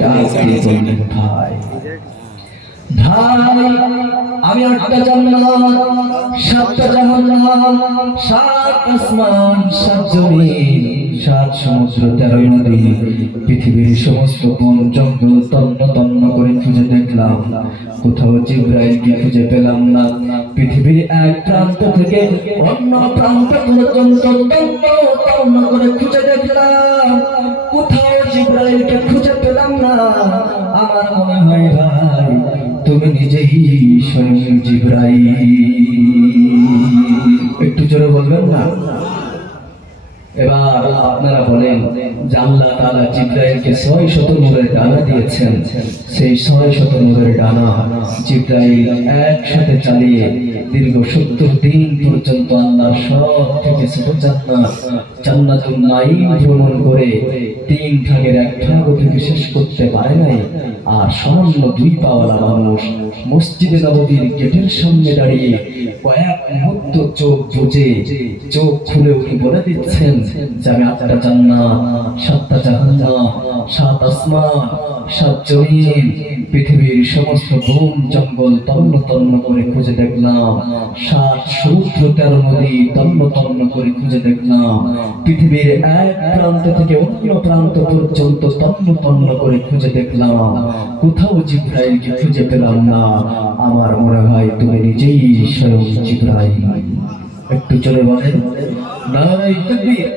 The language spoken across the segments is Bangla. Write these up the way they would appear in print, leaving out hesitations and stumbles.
ভাই ভাই আমি 8টা জান্নাত 7টা জাহান্নাম 7 আসমান 7 জমিন 7 সমুদ্র 13 নদী পৃথিবীর সমস্ত বন জঙ্গল তন্ন তন্ন করে খুঁজে দেখলাম, কোথাও জিবরাইলকে খুঁজে পেলাম না। পৃথিবীর এক প্রান্ত থেকে অন্য প্রান্ত পর্যন্ত তন্ন তন্ন করে খুঁজে দেখলাম, কোথাও জিবরাইলকে খুঁজে পেলাম না। আমার মনে হয় ভাই তুমি নিজেই স্বয়ং জিবরাইল। একটু জোরে বলবেন না? এবার আপনারা বলেন যে আল্লাহ তাআলা জিবরাইলকে 600 নূরের ডানা দিয়েছেন, সেই 600 নূরের ডানা জিবরাইল একসাথে চালিয়ে দীর্ঘ 70 দিন পর্যন্ত আল্লাহর সব থেকে ছোট জান্নাতুল নাঈম ভ্রমণ করে 3 ভাগের 1 ভাগ থেকে শেষ করতে পারে নাই। আর সামান্য 2 পাওয়ালা মানুষ মসজিদে নববীর গেটের সামনে দাঁড়িয়ে কয়েক মুহূর্ত চোখ বুজে চোখ খুলে উনি বলে দিচ্ছেন যে আমি 8টা জান্নাত 7টা জাহান্নাম 7 আসমান 7 জমিন পৃথিবীর সমস্ত বন জঙ্গল তন্ন তন্ন করে খুঁজে দেখলাম, 7 সমুদ্র 13 নদী তন্ন তন্ন করে খুঁজে দেখলাম, পৃথিবীর এক প্রান্ত থেকে অন্য প্রান্ত পর্যন্ত তন্ন তন্ন করে খুঁজে দেখলাম, কোথাও জিবরাইলকে খুঁজে পেলাম না। আমার মনে হয় তুমি নিজেই স্বয়ং জিবরাইল। একটু চলে বলেন নারে তাকবীর,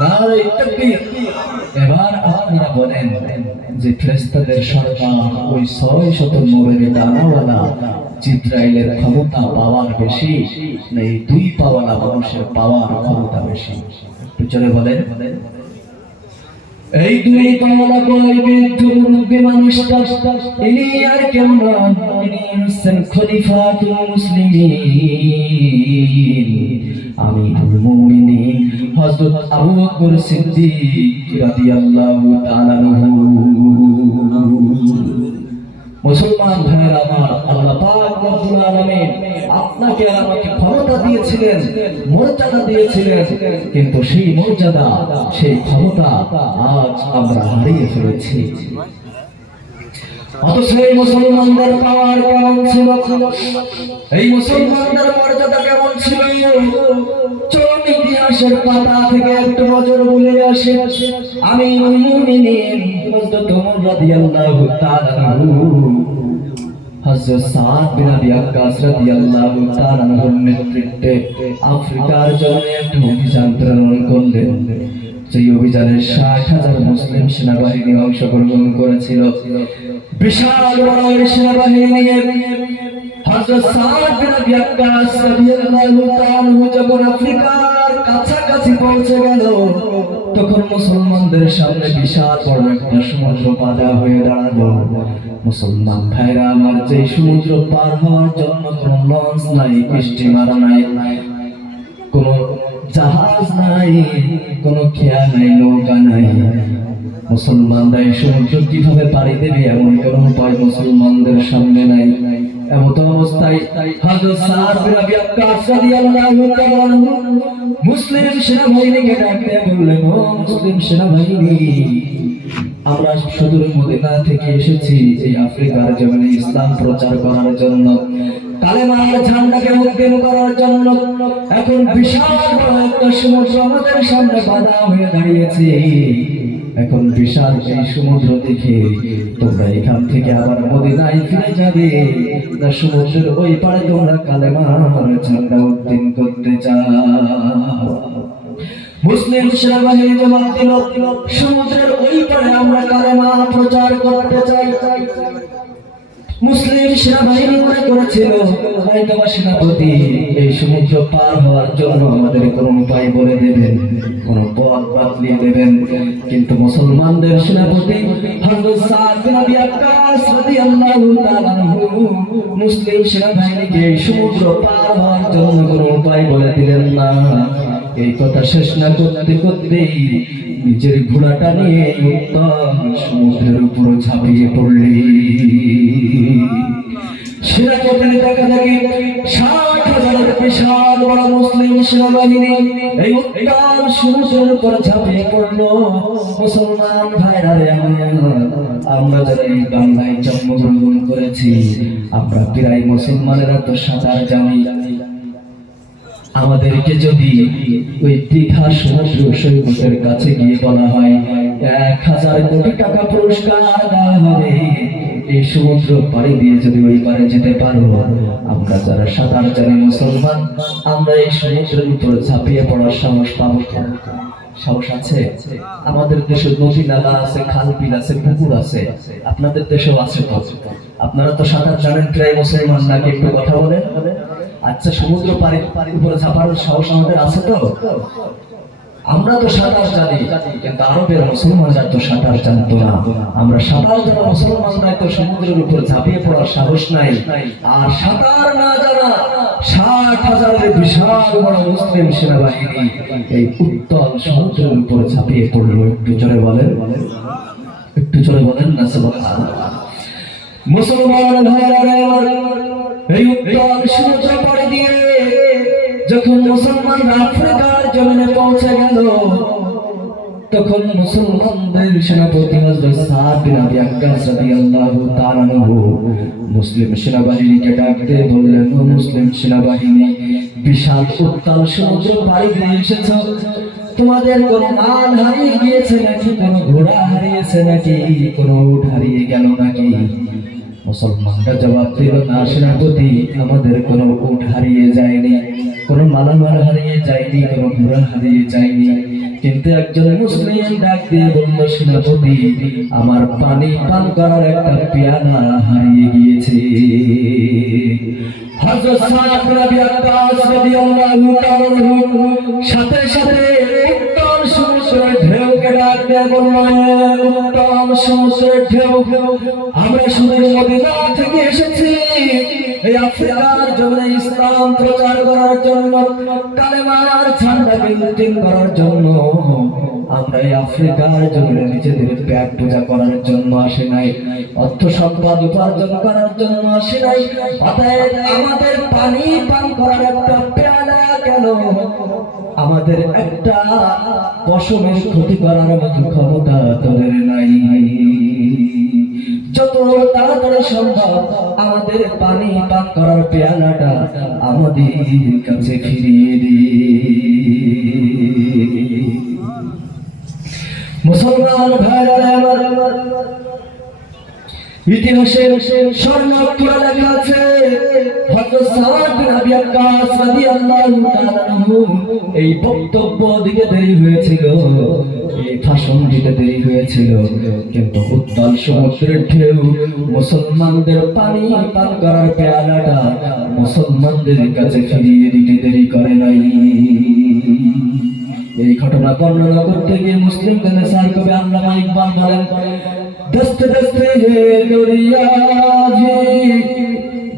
নারে তাকবীর। এবার আপনারা বলেন যে ফেরেশতাদের সরকার ওই 600 নূরের ডানাওয়ালা জিবরাইলের ক্ষমতা পাওয়ার বেশি না এই 2 পাওয়ালা মানুষের পাওয়ার ক্ষমতা বেশি? একটু চলে বলেন। এই 2 পাওয়ালা বড়ই বৃদ্ধ মুরব্বী মানুষটা ইনি আর কেউ নন, ইনি হচ্ছেন খলিফাতুল মুসলিমিন আমিরুল মুমিনিন হযরত আবু বকর সিদ্দিক রাদিয়াল্লাহু তাআলা আনহু। মুসলমান ভাইরা আমার, আল্লাহ পাক রব্বুল আলামিন আপনাকে আর আমাকে ক্ষমতা দিয়েছিলেন, মর্যাদা দিয়েছিলেন, কিন্তু সেই মর্যাদা সেই ক্ষমতা আজ আমরা হারিয়ে ফেলেছি। অথচ এই মুসলমানদের পাওয়ার কেমন ছিল, এই মুসলমানদের মর্যাদা কেমন ছিল, চলুন ইতিহাসের পাতা থেকে একটু নজর বুলে আসে। আমিরুল মুমিনিন হযরত ওমর রাদিয়াল্লাহু তাআলা আনহু হযরত সাদ বিন আবি ওয়াক্কাস রাদিয়াল্লাহু তাআলা আনহুর নেতৃত্বে আফ্রিকার জন্য একটি অভিযান প্রেরণ করলেন। সেই অভিযানে 60,000 মুসলিম সেনাবাহিনী অংশগ্রহণ করেছিল। বিশাল বড় সেনাবাহিনী নিয়ে হযরত সাদ বিন আবি ওয়াক্কাস রাদিয়াল্লাহু তাআলা আনহু যখন আফ্রিকার কাছাকাছি পৌঁছে গেল, তখন মুসলমানদের সামনে বিশাল বড় একটা সমুদ্র বাধা হয়ে দাঁড়ালো। মুসলমান ভাইরা আমার, যে সমুদ্র পার হওয়ার জন্য কোনো লঞ্চ নাই, স্টিমার নাই, কোনো জাহাজ নাই, কোনো খেয়া নাই, নৌকা নাই। মুসলমানরা এই সমুদ্র কিভাবে পাড়ি দেবে এমন কোনো উপায় মুসলমানদের সামনে নাই। এমত অবস্থায় হযরত সাদ বিন আবি ওয়াক্কাস রাদিয়াল্লাহু তাআলা আনহু মুসলিম সেনাবাহিনীকে ডাক দিয়ে বললেন, ও মুসলিম সেনাবাহিনী, আমরা সুদূর মদিনা থেকে এসেছি এই আফ্রিকার জমিনে ইসলাম প্রচার করার জন্য, কালেমার ঝান্ডাকে উদ্দীন করার জন্য। এখন বিশাল বড় একটা সমুদ্র আমাদের সামনে বাধা হয়ে দাঁড়িয়েছে। এখন বিশাল এই সমুদ্র দেখে তোমরা এখান থেকে আবার মদিনায় ফিরে যাবে না সমুদ্রের ওই পারে তোমরা কালেমার ঝান্ডা উদ্দীন করতে চাও? মুসলিম সেনাবাহিনী জবাব দিল, সমুদ্রের ওই পারে আমরা কালেমা প্রচার করতে চাই। মুসলিম সেনাবাহিনী মনে করেছিল হয়তো সেনাপতি এই সমুদ্র পার হওয়ার জন্য আমাদের কোন উপায় বলে দেবেন, কোন পথ বাতলিয়ে দেবেন। কিন্তু মুসলমানদের সেনাপতি হযরত সাদ বিন আবি ওয়াক্কাস রাদিয়াল্লাহু তাআলা আনহু মুসলিম সেনাবাহিনীকে এই সমুদ্র পার হওয়ার জন্য কোন উপায় বলে দিলেন না। এই কথা শেষ না করতে করতেই নিজের ঘোড়াটা নিয়ে উত্তর সমুদ্রের উপর ঝাঁপিয়ে পড়লেন। সেনাপতির দেখা দেখি 60,000 বিশাল বড় মুসলিম সেনাবাহিনী এই উত্তাল সমুদ্রের উপর ঝাঁপিয়ে পড়লো। মুসলমান ভাইরা রে আমরা যারা এই বাংলায় জন্মগ্রহণ করেছি, আমরা প্রায় মুসলমানেরা তো সাঁতার জানি। আমাদেরকে যদি ওই দীঘা সমুদ্র সৈকতের কাছে গিয়ে বলা হয় 1000 কোটি টাকা পুরস্কার দেওয়া হবে, এই সমুদ্র পাড়ি দিয়ে যদি ওই পারে যেতে পারো, আমরা যারা সাঁতার জানি মুসলমান, আমরা এই সমুদ্রের উপর ঝাঁপিয়ে পড়ার সাহস পাবো? সাহস আছে? আমাদের দেশে নদী নালা আছে, খাল বিল আছে, পুকুর আছে, আপনাদের দেশেও আছে তো। আপনারা তো সাঁতার জানেন প্রায় মুসলমান, নাকি একটু কথা বলেন? আচ্ছা, সমুদ্র পাড়ির উপরে ঝাঁপানোর সাহস আমাদের আছে তো? আমরা তো সাঁতার জানি, কিন্তু আরবের মুসলমানরা তো সাঁতার জানতো না। আমরা সাঁতার জানা মুসলমানরা তো সমুদ্রের উপর ঝাঁপিয়ে পড়ার সাহস নাই। আর সাঁতার না জানা 60,000-এর বিশাল বড় মুসলিম সেনাবাহিনী এই উত্তাল সমুদ্রের উপর ঝাঁপিয়ে পড়লো। একটু জোরে বলেন, একটু জোরে বলেন না সুবহানাল্লাহ। মুসলমান ভাইরা এই উত্তাল সমুদ্র পাড়ি দিয়ে যখন মুসলমানরা আফ্রিকার জমিনে পৌঁছে গেল, তখন মুসলমানদের সেনাপতি হযরত সাদ বিন আবি ওয়াক্কাস রাদিয়াল্লাহু তাআলা আনহু মুসলিম সেনাবাহিনীকে ডাক দিয়ে বললেন, ও মুসলিম সেনাবাহিনী, বিশাল উত্তাল সমুদ্র পাড়ি দিয়ে এসেছো, তোমাদের কোন মাল হারিয়ে গিয়েছে নাকি, কোন ঘোড়া হারিয়েছে নাকি, কোন উট হারিয়ে গেল নাকি? মুসলমানরা জবাব দিল, না সেনাপতি, আমাদের কোনো উট হারিয়ে যায়নি, কোনো মালামাল হারিয়ে যায়নি, কোনো ঘোড়া হারিয়ে যায়নি। কিন্তু একজন মুসলিম ডাক দিয়ে বলল, সেনাপতি, আমার পানি পান করার একটা পেয়ালা হারিয়ে গিয়েছে। হযরত সাদ বিন আবি ওয়াক্কাস রাদিয়াল্লাহু তাআলা সাথে সাথে উত্তাল সমুদ্রের ঢেউকে ডাক দিয়ে বলল, উত্তাল সমুদ্রের ঢেউ, আমরা শুধু মদিনা থেকে এসেছি এই আফ্রিকার জমিনে ইসলাম প্রচার করার জন্য, কালেমার ঝান্ডাকে উত্তীর্ণ করার জন্য। আমরা এই আফ্রিকার জমিনে নিজেদের পেট পূজা করার জন্য আসে নাই, অর্থ সম্পদ উপার্জন করার জন্য আসে নাই। অতএব আমাদের পানি পান করার একটা পেয়ালা কেন, আমাদের একটা পশমের ক্ষতি করার মতো ক্ষমতা তোদের নাই। যত তাড়াতাড়ি সম্ভব আমাদের পানি পান করার পেয়ালাটা আমাদের কাছে ফিরিয়ে দিয়ে। মুসলমান ভাইরা আমার, ইতিহাসের স্বর্ণাক্ষরে লেখা আছে, হযরত সাদ বিন আবি ওয়াক্কাস রাদিয়াল্লাহু তাআলা আনহু এই বক্তব্য দিতে দেরি হয়েছিল, এই ভাষণ দিতে দেরি হয়েছিল, কিন্তু উত্তাল সমুদ্রের ঢেউ মুসলমানদের পানি পান করার পেয়ালাটা মুসলমানদের কাছে ফিরিয়ে দিতে দেরি করে নাই। এই ঘটনা বর্ণনা করতে গিয়ে মুসলিম স্যার কবি আল্লামা ইকবাল বলেন, दस्ते दस्ते ये दुनिया भी,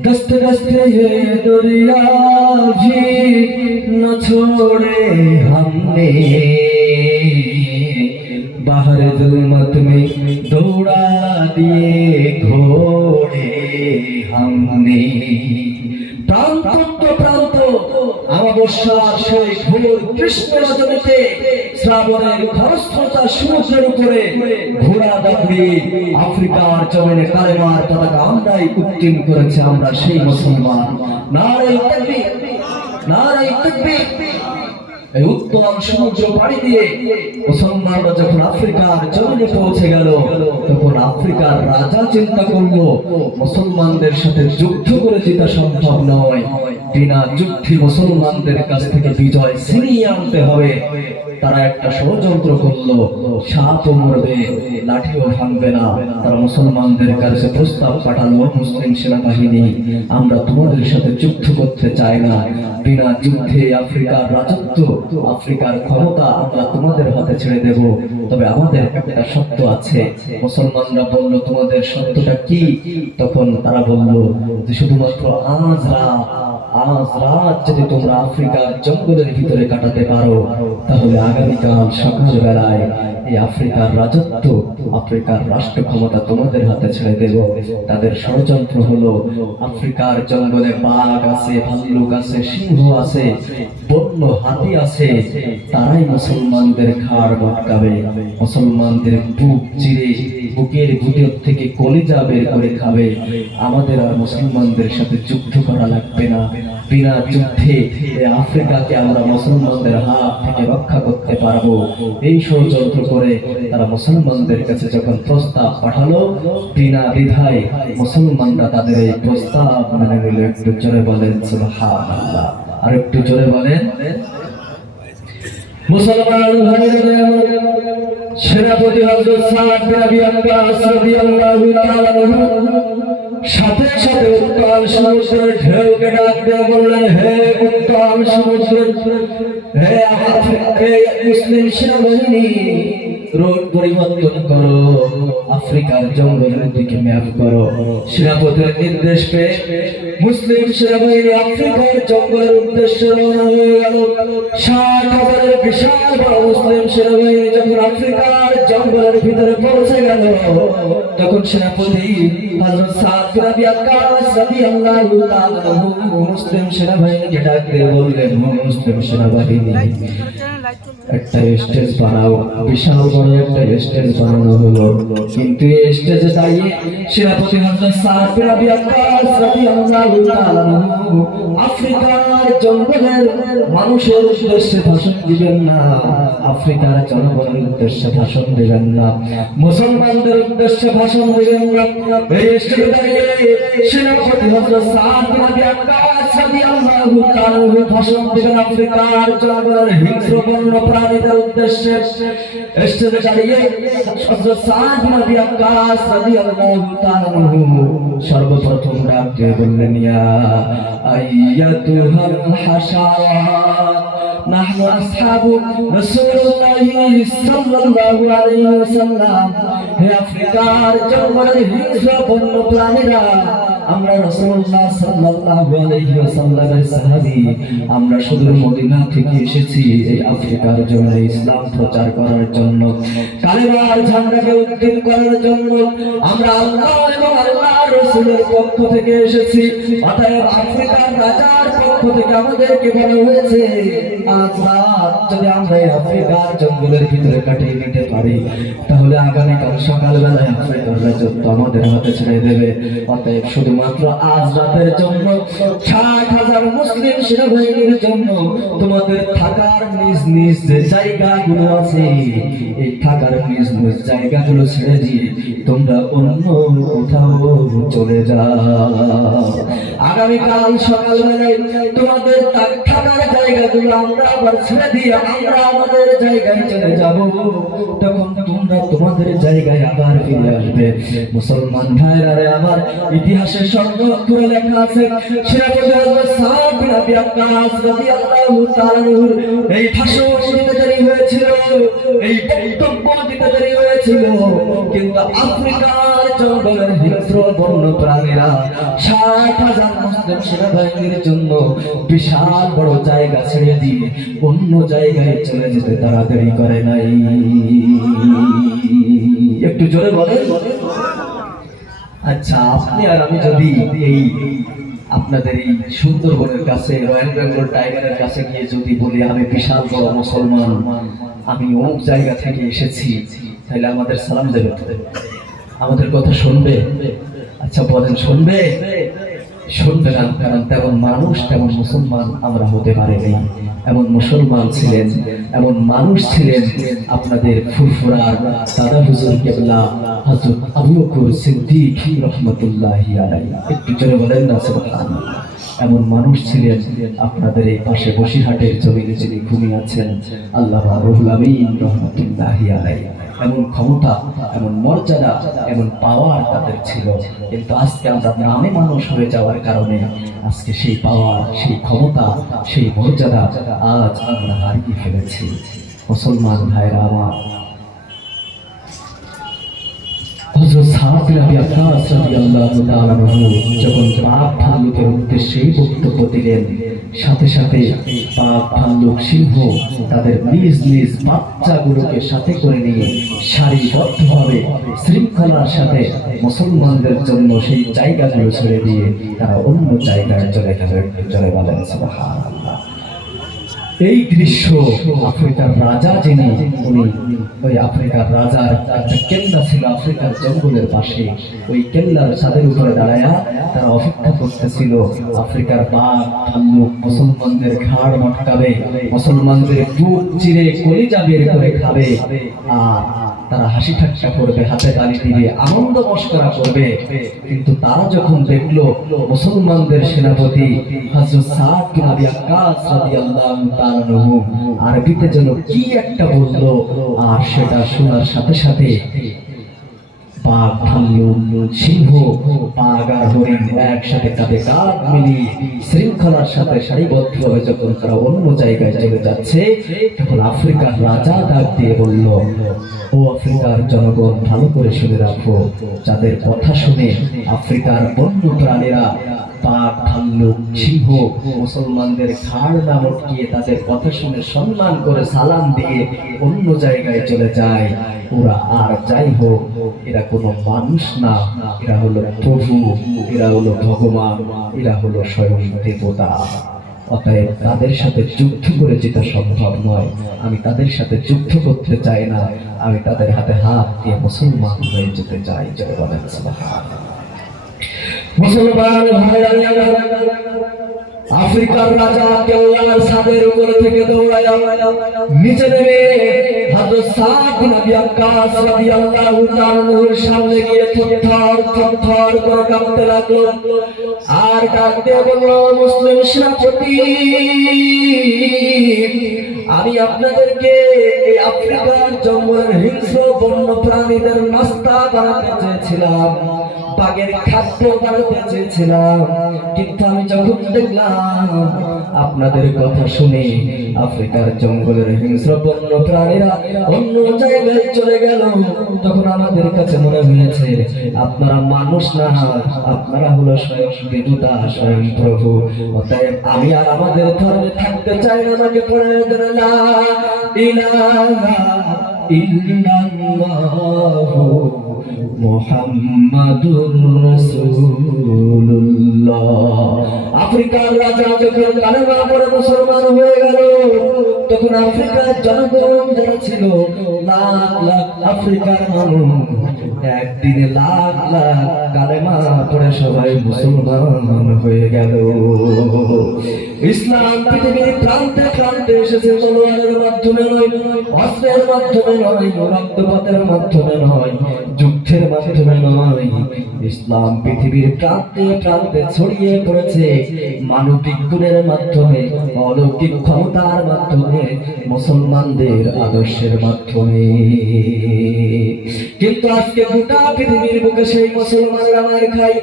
दस्ते दस्ते ये दुनिया भी न छोड़े हमने, बाहर जुल्मत में दौड़ा दिए घोड़े हमने। প্রান্ত প্রান্ত অমাবস্যার সেই ঘোর কৃষ্ণ রজনীতে শ্রাবণের খরস্রোতা সমুদ্রের উপরে ঘোড়া দাঁড়িয়ে আফ্রিকার জমিনে কালেমার পতাকা আমরাই উত্তীর্ণ করেছে। আমরা সেই মুসলমান। নারে তাকবীর, নারে তাকবীর। এই উত্তাল সমুদ্র পাড়ি দিয়ে মুসলমানরা যখন আফ্রিকার জমিনে পৌঁছে গেল, তখন আফ্রিকার রাজা চিন্তা করলো, মুসলমানদের সাথে যুদ্ধ করে জেতা সম্ভব নয়, বিনা যুদ্ধে মুসলমানদের কাছ থেকে বিজয় ছিনিয়ে আনতে হবে। তারা একটা ষড়যন্ত্র করলো, সাপও মরবে, লাঠিও ভাঙবে না। তারা মুসলমানদের কাছে প্রস্তাব পাঠালো, মুসলিম সেনাবাহিনী, আমরা তোমাদের সাথে যুদ্ধ করতে চাই না, বিনা যুদ্ধে আফ্রিকার রাজত্ব, আফ্রিকার ক্ষমতা আমরা তোমাদের হাতে ছেড়ে দেব, তবে আমাদের একটা শর্ত আছে। মুসলমানরা বলল, তোমাদের শর্তটা কি? তখন তারা বলল যে শুধুমাত্র আজ রাত যদি তোমরা আফ্রিকার জঙ্গলের ভিতরে কাটাতে পারো, তাহলে আগামীকাল সকাল বেলায় এই আফ্রিকার রাজত্ব, আফ্রিকার রাষ্ট্র ক্ষমতা তোমাদের হাতে ছেড়ে দেব। তাদের ষড়যন্ত্র হলো আফ্রিকার জঙ্গলে বাঘ আছে, ভাল্লুক আছে, সিংহ আছে, বন্য হাতি আছে, তারাই মুসলমানদের ঘাড় মটকাবে, মুসলমানদের বুক চিরে বুকের ভিতর থেকে কলিজা বের করে খাবে। আমাদের আর মুসলমানদের সাথে যুদ্ধ করা লাগবে না। বিনা যুদ্ধে এই আফ্রিকাকে আমরা মুসলমানদের হাত থেকে রক্ষা করতে পারবো। এই ষড়যন্ত্র করে তারা মুসলমানদের কাছে যখন প্রস্তাব পাঠালো, বিনা দ্বিধায় মুসলমানরা তাদের এই প্রস্তাব মেনে নিল। একটু জোরে বলেন সুবহানাল্লাহ, আর একটু জোরে বলেন। মুসলমান ভাইরা, সেনাপতি হযরত সাদ বিন আবি ওয়াক্কাস রাদিয়াল্লাহু তাআলা সাথে সাথে উত্তাল সমুদ্রের ঢেউকে ডাক দিয়ে বললেন, হে উত্তাল সমুদ্র, হে আমার মুসলিম সেনাবাহিনী, রোড পরিবর্তন করো, আফ্রিকার জঙ্গলের দিকে ম্যাপ করো। সেনাপতির নির্দেশ পেয়ে মুসলিম সেনাবাহিনী আফ্রিকার জঙ্গলের উদ্দেশ্যে রওনা হয়ে গেল। 60,000 বিশাল বড় মুসলিম সেনাবাহিনী যখন আফ্রিকার জঙ্গলের ভিতরে পৌঁছে গেল, তখন সেনাপতি হযরত সাদ বিন আবি ওয়াক্কাস রাদিয়াল্লাহু তাআলা মুসলিম সেনাবাহিনীকে ডাক দিয়ে বললেন, মুসলিম সেনাবাহিনী, একটা স্টেজ বানাও। বিশাল বড় একটা স্টেজ বানানো হলো, কিন্তু এই স্টেজে দাঁড়িয়ে সেনাপতি হযরত সাদ বিন আবি ওয়াক্কাস রাদিয়াল্লাহু তাআলা আফ্রিকার জঙ্গলের মানুষের উদ্দেশ্যে ভাষণ দিবেন না, আফ্রিকার জনগণের উদ্দেশ্যে ভাষণ দিবেন না, মুসলমানদের উদ্দেশ্যে ভাষণ দিবেন না। এই স্টেজে দাঁড়িয়ে সেনাপতি হযরত সাদ বিন আবি ওয়াক্কাস রাদিয়াল্লাহু তাআলা ভাষণ দিবেন আফ্রিকার জঙ্গলের হিংস্র বন্য প্রাণীদের উদ্দেশ্যে। স্টেজে দাঁড়িয়ে হযরত সাদ বিন আবি ওয়াক্কাস রাদিয়াল্লাহু তাআলা সর্বপ্রথম ডাক দিয়ে বললেন, ইয়া আইয়াতুহাল হাশারাত, নাহনু আসহাবু রাসূলুল্লাহ সাল্লাল্লাহু আলাইহি ওয়াসাল্লাম। হে আফ্রিকার জঙ্গলের হিংস্র বন্য প্রাণীরা, আমরা রাসূলুল্লাহ সাল্লাল্লাহু আলাইহি ওয়াসাল্লামের সাহাবী, আমরা সুদূর মদিনা থেকে এসেছি এই আফ্রিকার জমিনে ইসলাম প্রচার করার জন্য, কালেমার ঝান্ডাকে উত্তোলন করার জন্য। আমরা আল্লাহ এবং আল্লাহর রাসূলের পক্ষ থেকে এসেছি। অতএব আফ্রিকার রাজার পক্ষ থেকে আমাদেরকে বলা হয়েছে, আজ রাত যদি আমরা এই আফ্রিকার জঙ্গলের ভিতরে কাটিয়ে নিতে পারি, তাহলে আগামীকাল সকালবেলায় আফ্রিকার রাজত্ব আমাদের হাতে ছেড়ে দেবে। অতএব শুধুমাত্র আজ রাতের জন্য 60,000 মুসলিম সেনাবাহিনীর জন্য তোমাদের থাকার নিজ নিজ যে জায়গাগুলো আছে, এই থাকার নিজ নিজ জায়গাগুলো ছেড়ে দিয়ে তোমরা অন্য কোথাও চলে যাও। আগামীকাল সকালবেলায় তোমাদের থাকার জায়গাগুলো আমরা আবার ছেড়ে দিয়ে আমরা আমাদের জায়গায় চলে যাব। তখন তোমরা তোমাদের জায়গায় আবার ফিরে আসবে। মুসলমান ভাইরা, আমার ইতিহাসে স্বর্ণাক্ষরে লেখা আছে, সেনাপতি হযরত সাদ বিন আবি ওয়াক্কাস রাদিয়াল্লাহু তাআলা এই ভাষণ দিতে দেরি হয়েছিল, এই বক্তব্য দিতে দেরি হয়েছিল, কিন্তু আফ্রিকার জঙ্গলের হিংস্র বন্য প্রাণীরা 60,000 মুসলিম সেনাবাহিনীর জন্য বিশাল বড় জায়গা ছেড়ে দিয়ে অন্য জায়গায় চলে যেতে তারা দেরি করে নাই। একটু জোরে বলেন। আচ্ছা, আপনি আর আমি যদি এই আপনাদের এই সুন্দরবনের কাছে, রয়্যাল বেঙ্গল টাইগারের কাছে গিয়ে যদি বলি, আমি বিশাল বড় মুসলমান, আমি অমুক জায়গা থেকে এসেছি, তাহলে আমাদের সালাম দেবে, আমাদের কথা শুনবে? আচ্ছা বলেন, শুনবে? শুনবে না, কারণ তেমন মানুষ, তেমন মুসলমান আমরা হতে পারিনি। এমন মুসলমান ছিলেন, এমন মানুষ ছিলেন আপনাদের ফুরফুরার দাদা হুজুর কেবলা হযরত আবু বকর সিদ্দিক রাহমাতুল্লাহি আলাইহি। একটু জোরে বলেন না সুবহানাল্লাহ। এমন মানুষ ছিলেন আপনাদের এই পাশে বসিরহাটের জমিনে যিনি ঘুমিয়ে আছেন, আল্লামা রুহুল আমিন রাহমাতুল্লাহি আলাইহি। এমন ক্ষমতা, এমন মর্যাদা, এমন পাওয়ার তাদের ছিল, কিন্তু আজকে আমরা নামে মানুষ হয়ে যাওয়ার কারণে আজকে সেই পাওয়ার, সেই ক্ষমতা, সেই মর্যাদা আজ আমরা হারিয়ে ফেলেছি। মুসলমান ভাইরা আমার, হযরত সাদ বিন আবি ওয়াক্কাস রাদিয়াল্লাহু তাআলা আনহু যখন বাঘ ভাল্লুকের উদ্দেশ্যে বক্তব্য দিলেন, সাথে সাথে বাঘ ভাল্লুক সিংহ তাদের নিজ নিজ বাচ্চাগুলোকে সাথে করে নিয়ে সারিবদ্ধভাবে শৃঙ্খলার সাথে মুসলমানদের জন্য সেই জায়গাগুলো ছেড়ে দিয়ে তারা অন্য জায়গায় চলে যাবে। চলে বলেন সুবহানাল্লাহ। এই দৃশ্য আফ্রিকার রাজা যিনি, উনি ওই আফ্রিকার রাজার একটা কেল্লা ছিল আফ্রিকার জঙ্গলের পাশে। ওই কেল্লার ছাদের উপরে দাঁড়ায়া তারা অপেক্ষা করতেছিল আফ্রিকার বাঘ ভাল্লুক মুসলমানদের ঘাড় মটকাবে, মুসলমানদের বুক চিরে কলিজা বের করে খাবে, আর তারা হাসি ঠাট্টা করবে, হাতে তালি দিবে, আনন্দ মস্করা করবে। কিন্তু তারা যখন দেখলো মুসলমানদের সেনাপতি হযরত সাদ বিন আবি ওয়াক্কাস রাদিয়াল্লাহু তাআলা আনহু আরবিতে যেন কি একটা বললো, আর সেটা শোনার সাথে সাথে বাঘ ভাল্লুক সিংহ বাঘ আর হরিণ একসাথে কাঁধে কাঁধ মিলিয়ে শৃঙ্খলার সাথে সারিবদ্ধভাবে যখন তারা অন্য জায়গায় চলে যাচ্ছে, তখন আফ্রিকার রাজা ডাক দিয়ে বলল, ও আফ্রিকার জনগণ, ভালো করে শুনে রাখো, যাদের কথা শুনে আফ্রিকার বন্য প্রাণীরা বাঘ ভাল্লুক সিংহ মুসলমানদের ঘাড় না মটকিয়ে তাদের কথা শুনে সম্মান করে সালাম দিয়ে অন্য জায়গায় চলে যায়, ওরা আর যাই হোক এরা কোনো মানুষ না, এরা হলো প্রভু, এরা হলো ভগবান, এরা হলো স্বয়ং দেবতা। অতএব তাদের সাথে যুদ্ধ করে যেটা সম্ভব নয়, আমি তাদের সাথে যুদ্ধ করতে চাই না, আমি তাদের হাতে হাত দিয়ে মুসলমান হয়ে যেতে চাই। জয় বলেন সুবহানাল্লাহ। মুসলমান ভাইরা, আফ্রিকার রাজা কেল্লার ছাদের উপর থেকে দৌড়ায় নিচে নেমে হযরত সাদ বিন আবি ওয়াক্কাস রাদিয়াল্লাহু তাআলা আনহুর সামনে গিয়ে থরথর থরথর করে কাঁপতে লাগলো, আর ডাক দিয়ে বলল, মুসলিম সেনাপতি, আমি আপনাদেরকে এই আফ্রিকার জঙ্গলের হিংস্র বন্য প্রাণীদের নাস্তা বানাতে চেয়েছিলাম, বাঘের খাদ্য বানাতে চেয়েছিলাম, কিন্তু আমি যখন দেখলাম আপনাদের কথা শুনে আফ্রিকার জঙ্গলের হিংস্র বন্য প্রাণীরা অন্য জায়গায় চলে গেল, তখন আমাদের কাছে মনে হয়েছে আপনারা মানুষ না, আপনারা হলো স্বয়ং দেবতা, স্বয়ং প্রভু। অতএব আমি আর আমাদের ধর্মে থাকতে চাই না, আমাকে পড়ে দেন লা ইলাহা ইল্লাল্লাহু মুহাম্মাদুর রাসূলুল্লাহ। আফ্রিকার রাজা যখন কালেমা পড়ে মুসলমান হয়ে গেল, তখন আফ্রিকার জনগণ যারা ছিল লাখ লাখ আফ্রিকার মানুষ একদিনে লাখ লাখ কালেমা পড়ে সবাই মুসলমান হয়ে গেল। ইসলাম পৃথিবীর প্রান্তে প্রান্তে এসেছে তলোয়ারের মাধ্যমে নয়, অস্ত্রের মাধ্যমে নয়, রক্তপাতের মাধ্যমে নয়, যুদ্ধের মাধ্যমে নয়। ইসলাম পৃথিবীর প্রান্তে প্রান্তে ছড়িয়ে পড়েছে মানবিক গুণের মাধ্যমে, অলৌকিক ক্ষমতার মাধ্যমে, মুসলমানদের আদর্শের মাধ্যমে। কিন্তু আজকে গোটা পৃথিবীর বুকে সেই মুসলমানরা মার খায়,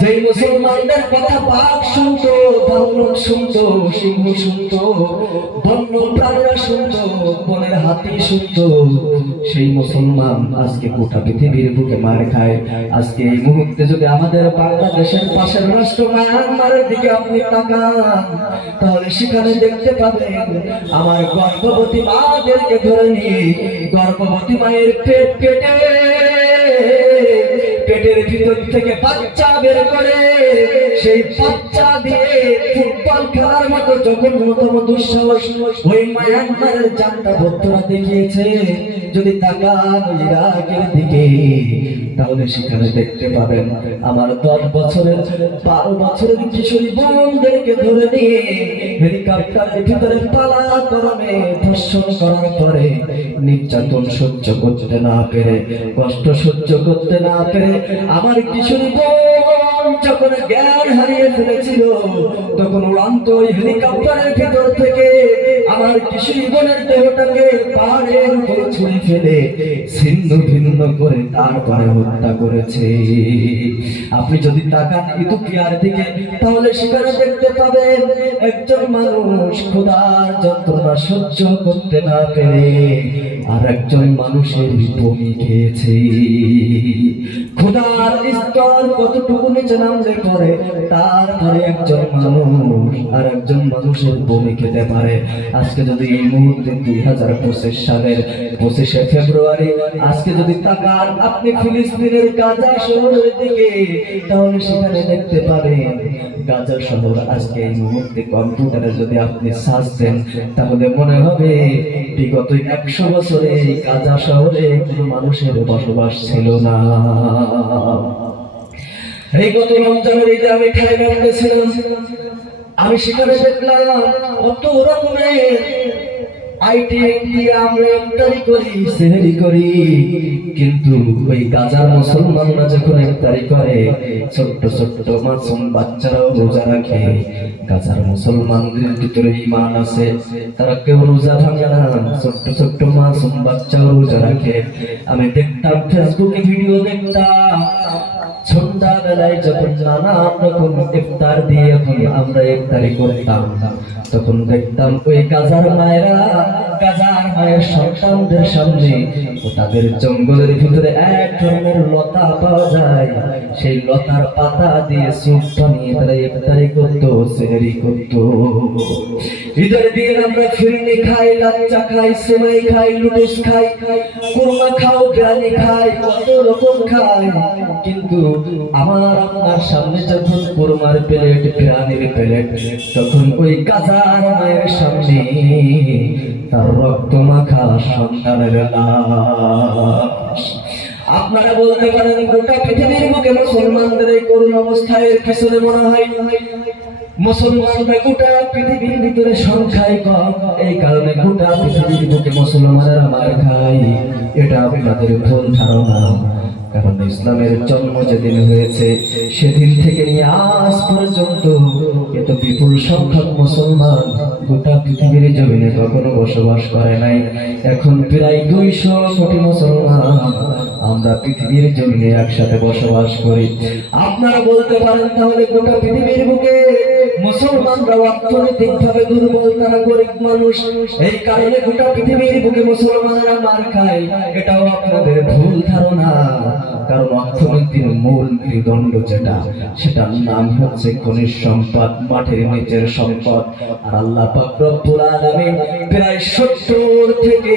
যেই মুসলমানদের কথা বাঘ শুনতো, ভাল্লুক শুনতো, সিংহ শুনতো, বন্য প্রাণীরা শুনতো, বনের হাতি শুনতো, সেই মুসলমান আজকে গোটা পৃথিবীর বুকে মার খায়। আজকে এই মুহূর্তে যদি আমাদের বাংলাদেশের পাশের রাষ্ট্র মায়ানমারের দিকে আপনি তাকান, তাহলে সেখানে দেখতে পাবেন আমার গর্ভবতী মাদেরকে ধরে নিয়ে গর্ভবতী মায়ের পেট কেটে পেটের ভিতর থেকে বাচ্চা বের করে সেই বাচ্চা দিয়ে ফুটবল খেলার মতো জঘন্যতম দুঃসাহস ওই মায়ানমারের জান্নাতরা দেখিয়েছে। যদি তাকান ইরাকের দিকে, তাহলে সেখানে দেখতে পাবেন আমার 10 বছরের 12 বছরের কিশোরী বোনদেরকে ধরে নিয়ে হেলিকপ্টারের ভিতরে পালা গরমে ধর্ষণ করার পরে নির্যাতন সহ্য করতে না পেরে, কষ্ট সহ্য করতে না পেরে আমার কিশোরী বোন যখন জ্ঞান হারিয়ে ফেলেছিল, তখন উড়ান্ত ওই হেলিকপ্টারের ভিতর থেকে আমার কিশোরী বোনের দেহটাকে পাহাড়ের উপর ছুঁড়ে ফেলে ছিন্ন ভিন্ন করে তারপরে হত্যা করেছে। আপনি যদি তাকান ইথিওপিয়ার দিকে, তাহলে সেখানে দেখতে পাবেন একজন মানুষ ক্ষুধার যন্ত্রণা সহ্য করতে না পেরে আর একজন মানুষের বমি খেয়েছে। খোদার স্তর কতটুকু নিচে নামলে করে তারপরে একজন মানুষ আর একজন মানুষের বমি খেতে পারে। আজকে যদি এই মুহূর্তে 2025 সালের 25শে ফেব্রুয়ারি আজকে যদি তাকান আপনি ফিলিস্তিনের গাজা শহরের দিকে, তাহলে সেখানে দেখতে পাবেন গাজা শহর আজকে এই মুহূর্তে কম্পিউটারে যদি আপনি সার্চ দেন তাহলে মনে হবে বিগত 100 বছরে এই গাজা শহরে কোনো মানুষের বসবাস ছিল না। এই গত রমজানের ঈদে আমি থাইল্যান্ডে ছিলাম, আমি সেখানে দেখলাম কত রকমের আইটেম দিয়ে আমরা ইফতারি করি, সেহরি করি, কিন্তু ওই গাজার মুসলমানরা যখন ইফতারি করে ছোট্ট ছোট্ট মাসুম বাচ্চারাও রোজা রাখে। গাজার মুসলমানদের ভিতরে ঈমান আছে, তারা কেউ রোজা ভাঙে না, ছোট্ট ছোট্ট মাসুম বাচ্চাও রোজা রাখে। আমি দেখতাম ফেসবুকে ভিডিও দেখতাম, সন্ধ্যাবেলায় যখন নানান রকম ইফতার দিয়ে যখন আমরা ইফতারি করতাম তখন দেখতাম ওই গাজার মায়েরা গাজার মায়ের সন্তানদের সামনে তাদের জঙ্গলের ভিতরে এক ধরনের লতা পাওয়া যায়, সেই লতার পাতা দিয়ে স্যুপ বানিয়ে তারা ইফতারি করতো, সেহরি করতো। ঈদের দিন আমরা ফিরনি খাই, লাচ্চা খাই, সেমাই খাই, লুটুস খাই, কুরমা খাও, বিরিয়ানি খাই, কত রকম খাই, কিন্তু আমার আপনার সামনে যখন কুরমার প্লেট, বিরিয়ানির প্লেট, তখন ওই গাজার মায়ের সামনে তার রক্ত মাখা সন্তানের লাশ। আপনারা বলতে পারেন গোটা পৃথিবীর বুকে মুসলমানদের এই করুণ অবস্থায় পিছনে মনে হয় মুসলমানরা গোটা পৃথিবীর ভিতরে সংখ্যায় কম, এই কারণে গোটা পৃথিবীর বুকে মুসলমানেরা মার খায়। এটা আপনাদের ভুল ধারণা, কারণ ইসলামের জন্ম যেদিন হয়েছে সেদিন থেকে নিয়ে আজ পর্যন্ত এত বিপুল সংখ্যক মুসলমান গোটা পৃথিবীর জমিনে কখনো বসবাস করে নাই। এখন প্রায় 200 কোটি মুসলমান আমরা পৃথিবীর জমিনে একসাথে বসবাস করি। আপনারা বলতে পারেন তাহলে গোটা পৃথিবীর বুকে মুসলমানরা অর্থনৈতিকভাবে দুর্বল, তারা গরিব মানুষ, এই কারণে গোটা পৃথিবীর বুকে মুসলমানরা মার খায়। এটাও আপনাদের ভুল ধারণা, কারণ অর্থনীতির মূল মেরুদণ্ড যেটা, সেটার নাম হচ্ছে খনিজ সম্পদ, মাটির নিচের সম্পদ। আর আল্লাহ পাক রব্বুল আলামিন প্রায় 70 থেকে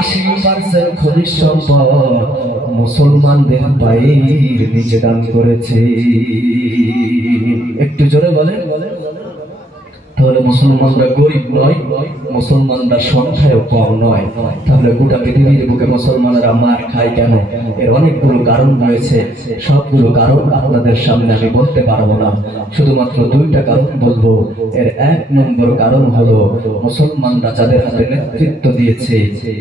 80% খনিজ সম্পদ মুসলমানদের পায়ের নিচে দান করেছে। একটু জোরে বলেন। তাহলে মুসলমানরা গরিব নয়, মুসলমানরা সংখ্যায়ও কম নয়, তাহলে গোটা পৃথিবীর বুকে মুসলমানরা মার খায় কেন? এর অনেকগুলো কারণ রয়েছে, সবগুলো কারণ আপনাদের সামনে আমি বলতে পারবো না, শুধুমাত্র 2টা কারণ বলবো। এর 1 নম্বর কারণ হলো মুসলমানরা যাদের হাতে নেতৃত্ব দিয়েছে,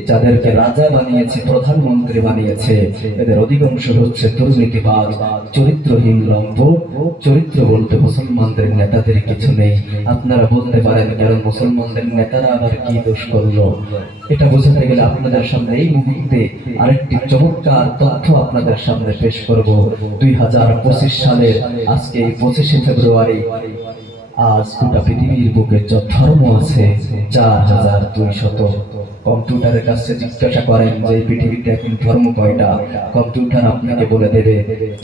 যাদেরকে রাজা বানিয়েছে, প্রধানমন্ত্রী বানিয়েছে, এদের অধিকাংশ হচ্ছে দুর্নীতিবাজ, চরিত্রহীন লম্পট। চরিত্র বলতে মুসলমানদের নেতাদের কিছু নেই। আপনারা বলতে পারেন কারণ মুসলমানদের নেতারা আবার কি দোষ করলো? এটা বোঝাতে গেলে আপনাদের সামনে এই মুহূর্তে আরেকটি চমৎকার তথ্য আপনাদের সামনে পেশ করব। 2025 সালের আজকে 25শে ফেব্রুয়ারি আজ গোটা পৃথিবীর বুকে যত ধর্ম আছে 4200। কম্পিউটারের কাছে জিজ্ঞাসা করেন যে পৃথিবীতে এখন ধর্ম কয়টা, কম্পিউটার আপনাকে বলে দেবে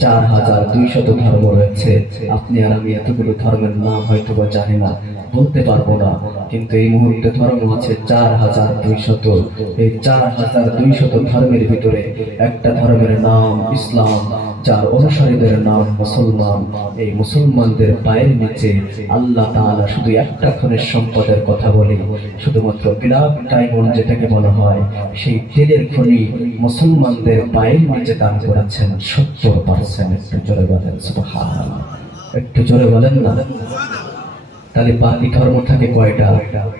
4200 ধর্ম রয়েছে। আপনি আর আমি এতগুলো ধর্মের নাম হয়তো বা জানি না, বলতে পারবো না, কিন্তু এই মুহূর্তে ধর্ম আছে 4200। এই 4200 ধর্মের ভিতরে একটা ধর্মের নাম ইসলাম, যার অনুসারীদের নাম মুসলমান। এই মুসলমানদের পায়ের নিচে আল্লাহ তাআলা শুধু একটা খনিজ সম্পদের কথা বলে, শুধুমাত্র বিলাপ ডায়মন্ড যেটাকে বলা হয়, সেই তেলের খনি মুসলমানদের পায়ের নিচে দান করেছেন 70%। একটু জোরে বলেন সুবহানাল্লাহ, একটু জোরে বলেন না। তাহলে বাকি ধর্ম থাকে কয়টা?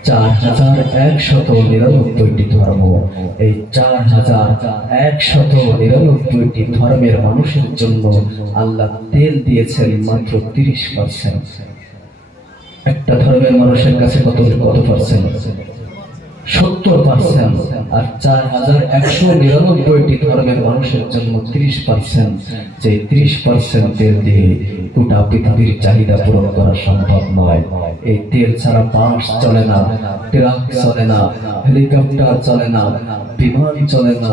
4199টি ধর্ম। এই 4199টি ধর্মের মানুষের জন্য আল্লাহ তেল দিয়েছেন মাত্র 30%। একটা ধর্মের মানুষের কাছে কত পার্সেন্ট? 70%। আর 4199টি ধর্মের মানুষের জন্য 30%। যে 30% তেল দিয়ে গোটা পৃথিবীর চাহিদা পূরণ করা সম্ভব নয়। এই তেল ছাড়া বাস চলে না, ট্রাক চলে না, হেলিকপ্টার চলে না, বিমান চলে না,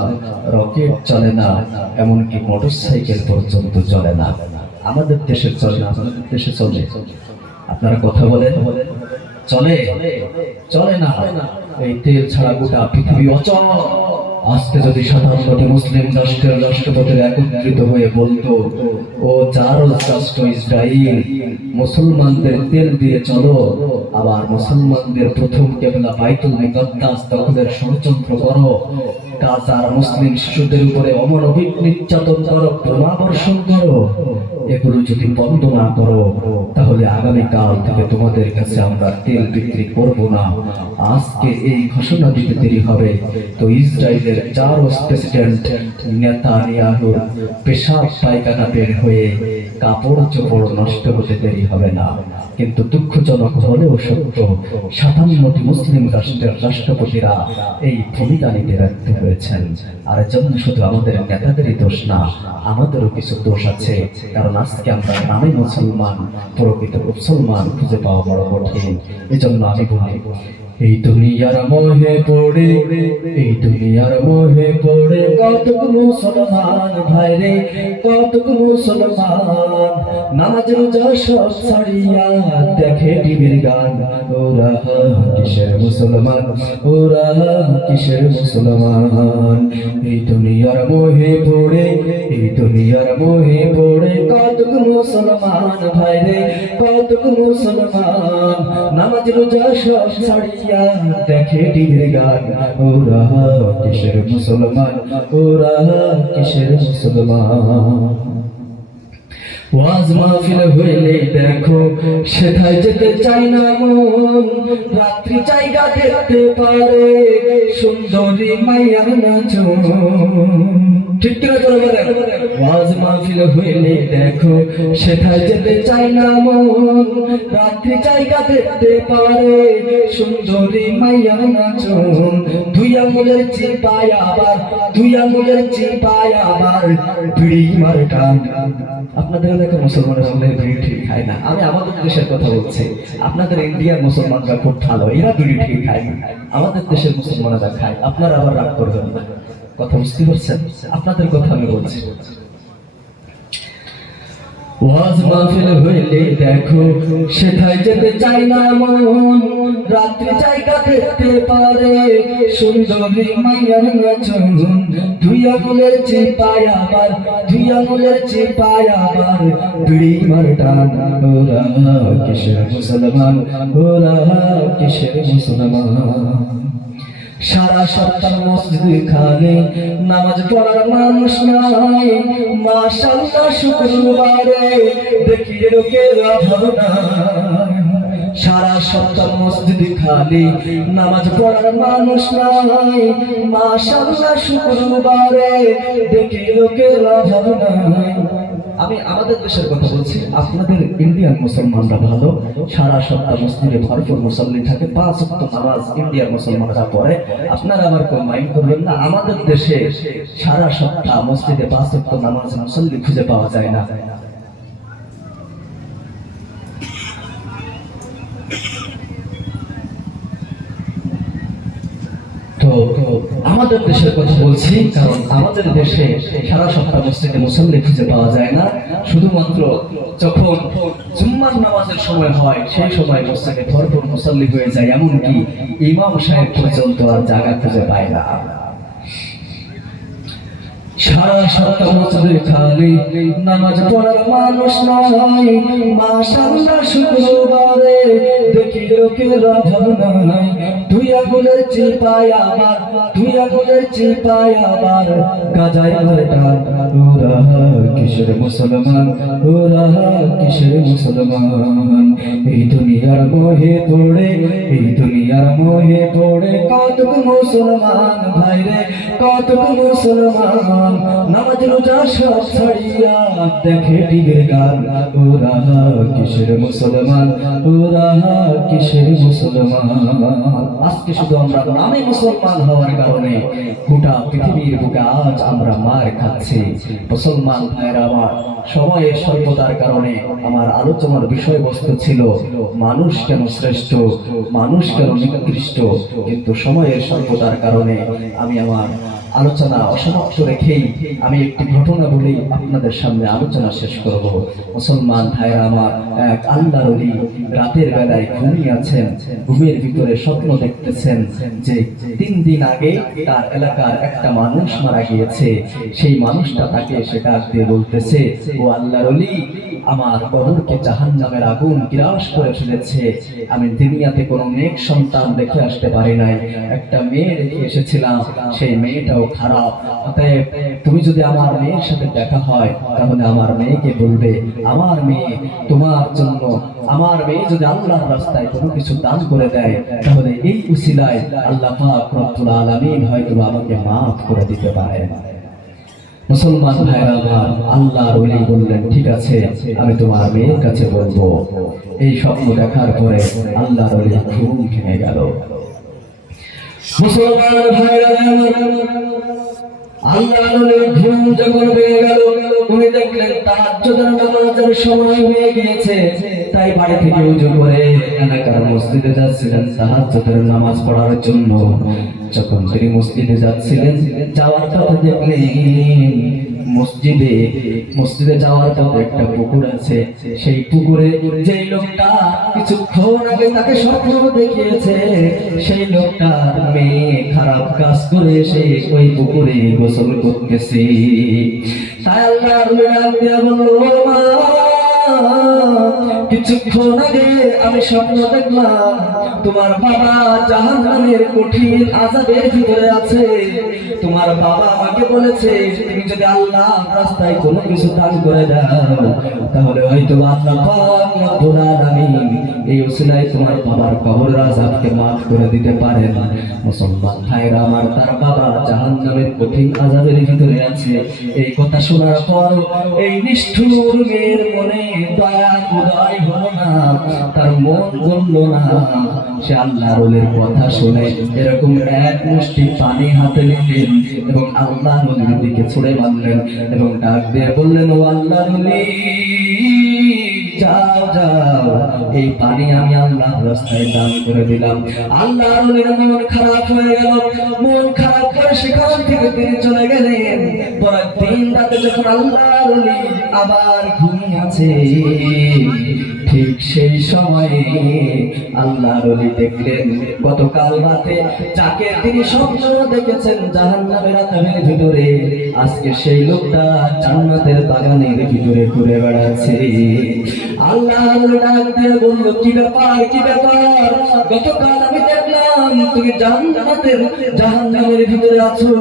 রকেট চলে না, এমনকি মোটরসাইকেল পর্যন্ত চলে না। আমাদের দেশে চলে না, আপনাদের দেশে চলে? আপনারা কথা বলেন, চলে? চলে না। এই তেল ছাড়া গোটা পৃথিবী অচল। আজকে যদি 57টি মুসলিম রাষ্ট্রের রাষ্ট্রপতিরা একত্রিত হয়ে বলতো, ও যার রাষ্ট্র ইসরায়েল, মুসলমানদের তেল দিয়ে চলো, আবার মুসলমানদের প্রথম কেবলা বাইতুল মুকাদ্দাস দখলের ষড়যন্ত্র করো, গাজার মুসলিম শিশুদের উপরে অমানবিক নির্যাতন করো, বোমা বর্ষণ করো, এগুলো যদি বন্ধ না করো, তাহলে আগামীকাল থেকে তোমাদের কাছে আমরা তেল বিক্রি করব না। আজকে এই ঘোষণা দিতে দেরি হবে তো ইসরায়েলের চারস প্রেসিডেন্ট নেতানিয়াহু পেশাব পায়খানা বের হয়ে কাপড় চোপড় নষ্ট হতে দেরি হবে না। কিন্তু দুঃখজনক হলেও সত্য, 57টি মুসলিম রাষ্ট্রের রাষ্ট্রপতিরা এই ভূমিকা নিতে ব্যর্থ হয়েছেন। আর এজন্য শুধু আমাদের নেতাদেরই দোষ না, আমাদেরও কিছু দোষ আছে। কারণ আজকে আমরা নামে মুসলমান, প্রকৃত মুসলমান খুঁজে পাওয়া বড় কঠিন। এজন্য আমি বলি, এই দুনিয়ার মোহে পড়ে, এই দুনিয়ার মোহে পড়ে কতক মুসলমান ভাইরে, কতক মুসলমান নামাজ রোজা সব ছাড়িয়া দেখে টিভির গান। ওরা কিসের মুসলমান, ওরা কিসের মুসলমান? এই দুনিয়ার মোহে পড়ে, এই দুনিয়ার মোহে পড়ে কতক মুসলমান ভাইরে, কতক মুসলমান নামাজ রোজা সব ছাড়িয়া দেখে টিভির গান। ওরা কিসের মুসলমান, ওরা কিসের মুসলমান? ওয়াজ মাহফিল হইলে দেখো সেথায় যেতে চাই না মন, রাত্রি জায়গা দেখতে পারে সুন্দরী মাইয়ার নাচন। ঠিক করে বলেন, ওয়াজ মাহফিল হইলে দেখো সেথায় যেতে চাই না মন, রাত্রি জায়গা দেখতে পারে সুন্দরী মাইয়ার নাচন। দুই আঙুলের চিপায় আবার, দুই আঙুলের চিপায় আবার বিড়ি মার টান। আপনাদের এলাকার মুসলমানের সঙ্গে বিড়ি ঠিক খায় না, আমি আমাদের দেশের কথা বলছি। আপনাদের ইন্ডিয়ার মুসলমানরা খুব ভালো, এরা বিড়ি ঠিক খায় না, আমাদের দেশের মুসলমানেরা খায়। আপনারা আবার রাগ করবেন না, কথা বুঝতে পারছেন? আপনাদের কথা আমি বলছি। ওয়াজ মাহফিল হইলে দেখো সেথায় যেতে চাই না মন, রাত্রি জায়গা দেখতে পারে সুন্দরী মাইয়ার নাচন। দুই আঙুলের চিপায় আবার, দুই আঙুলের চিপায় আবার বিড়ি মার টান। ওরা কিসের মুসলমান, ওরা কিসের মুসলমান? সারা সপ্তাহ মসজিদ খানে নামাজ পড়ার মানুষ নাই, মাশাআল্লাহ শুক্রবারে দেখি লোকের অভাব নাই। সারা সপ্তাহ মসজিদ খালি নামাজ পড়ার মানুষ নাই, মাশাআল্লাহ শুক্রবারে দেখি লোকের অভাব নাই। আমি আমাদের দেশের কথা বলছি, আপনাদের ইন্ডিয়ান মুসলমানরা ভালো, সারা সপ্তাহ মসজিদে ভরপুর মুসল্লি থাকে, 5 ওয়াক্ত নামাজ ইন্ডিয়ার মুসলমানরা পড়ে। আপনারা আবার কেউ মাইন্ড করবেন না, আমাদের দেশে সারা সপ্তাহ মসজিদে 5 ওয়াক্ত নামাজ মুসল্লি খুঁজে পাওয়া যায় না। তো আমাদের দেশের কথা বলছি, কারণ আমাদের দেশে সারা সপ্তাহ মসজিদে মুসল্লি খুঁজে পাওয়া যায় না। শুধুমাত্র যখন জুম্মার নামাজের সময় হয় সেই সময় মসজিদে ভরপুর মুসল্লি হয়ে যায়, এমনকি ইমাম সাহেব পর্যন্ত আর জায়গা খুঁজে পায় না। সারা সপ্তাহ মসজিদে খালি নামাজ পড়ার মানুষ নাই, মাশাআল্লাহ শুক্রবারে দেখি লোকের অভাব নাই। দুই আঙুলের চিপায় আবার, দুই আঙুলের চিপায় আবার গাজায় মার টান। ওরা কিসের মুসলমান, ওরা কিসের মুসলমান? এই দুনিয়ার মোহে পড়ে, এই দুনিয়ার মোহে পড়ে কতক মুসলমান ভাইরে, কতক মুসলমান নামাজ রোজা সব ছাড়িয়া দেখে টিভির গান। ওরা কিসের মুসলমান, ওরা কিসের মুসলমান। আজকে শুধু আমরা নামে মুসলমান হওয়ার কারণে গোটা পৃথিবীর বুকে আজ আমরা মার খাচ্ছি। মুসলমান ভাইরা আমার, সময়ের স্বল্পতার কারণে আমার আলোচনার বিষয়বস্তু ছিল মানুষ কেন শ্রেষ্ঠ, মানুষ কেন নিকৃষ্ট, কিন্তু সময়ের স্বল্পতার কারণে আমি আমার আলোচনা অসমাপ্ত রেখেই আমি একটি ঘটনা বলেই আপনাদের সামনে আলোচনা শেষ করব। মুসলমান ভাইরা আমার, এক আল্লাহর ওলি রাতের বেলায় ঘুমিয়ে আছেন। ঘুমের ভিতরে স্বপ্ন দেখতেছেন যে 3 দিন আগে তার এলাকার একটা মানুষ মারা গিয়েছে। সেই মানুষটা তাকে এসে ডাক দিয়ে বলতেছে, ও আল্লাহর ওলি, আমার কবরকে জাহান্নামের আগুন গ্রাস করে ফেলেছে। আমি দুনিয়াতে কোনো নেক সন্তান রেখে আসতে পারি নাই, একটা মেয়ে রেখে এসেছিলাম, সেই মেয়েটাও খারাপ। অতএব তুমি যদি আমার মেয়ের সাথে দেখা হয় তাহলে আমার মেয়েকে বলবে, আমার মেয়ে তোমার জন্য, আমার মেয়ে যদি আল্লাহর রাস্তায় কোনো কিছু দান করে দেয় তাহলে এই উসিলায় আল্লাহ পাক রব্বুল আলামিন হয়তো আমাকে মাফ করে দিতে পারে। মুসলমান ভাইরা আমার, আল্লাহর ওলি বললেন, ঠিক আছে, আমি তোমার মেয়ের কাছে বলবো। এই স্বপ্ন দেখার পরে আল্লাহর ওলি ঘুম ভেঙে গেল। মুসলমান ভাইরা আমার, আল্লাহর ওলির ঘুম যখন ভেঙে গেল, উনি দেখলেন তাহাজ্জুদের নামাজের সময় হয়ে গিয়েছে। তাই বাড়ি থেকে উজু করে এলাকার মসজিদে যাচ্ছিলেন তাহাজ্জুদের নামাজ পড়ার জন্য। যখন তিনি মসজিদে যাচ্ছিলেন, যাওয়ার পথে দেখলেন মসজিদে যাওয়ার পথে একটা পুকুর আছে। সেই পুকুরে যেই লোকটা কিছুক্ষণ আগে তাকে স্বপ্ন দেখিয়েছে, সেই লোকটার মেয়ে খারাপ কাজ করে সে ওই পুকুরে গোসল করতেছে। তাই আল্লাহর ওলি ডাক দিয়া বলল, মা, কিছুক্ষণ আগে আমি স্বপ্ন দেখলাম তোমার বাবা জাহান্নামের কঠিন আযাবের ভিতরে আছে। তোমার বাবা আমাকে বলেছে তুমি যদি আল্লাহর রাস্তায় কোনো কিছু দান করে দাও তাহলে হয়তো আল্লাহ পাক রব্বুল আলামিন এই উসিলায় তোমার বাবার কবরের আযাবকে মাফ করে দিতে পারেন। মুসলমান ভাইরা আমার, তার বাবা জাহান্নামের কঠিন আযাবের ভিতরে আছে। এই কথা শোনার পর এই নিষ্ঠুর মেয়ের মনে দয়া উদয় হলো না, তার মন গলল না। সে আল্লাহর ওলির কথা শুনে এরকম এক মুষ্টি পানি হাতে নিলেন এবং আল্লাহর ওলির দিকে ছুঁড়ে মারলেন এবং ডাক দিয়ে বললেন, ও আল্লাহর ওলি, যাও যাও, এই পানি আমি আল্লাহর রাস্তায় দান করে দিলাম। আল্লাহর ওলির মন খারাপ হয়ে গেল। মন খারাপ করে সেখান থেকে তিনি চলে গেলেন। পরের দিন রাতে যখন আল্লাহর ওলি আবার ঘুমিয়ে আছে, ঠিক সেই সময়ে আল্লাহর ওলি দেখলেন গতকাল রাতে যাকে তিনি স্বপ্ন দেখেছেন জাহান্নামের আগুনের ভিতরে, আজকে সেই লোকটা জান্নাতের বাগানের ভিতরে ঘুরে বেড়াচ্ছে। আল্লাহর ওলি ডাক দিয়ে বলল, কি ব্যাপার, কি ব্যাপার? গতকাল আমি দেখলাম তুমি জাহান্নামের ভিতরে আছো,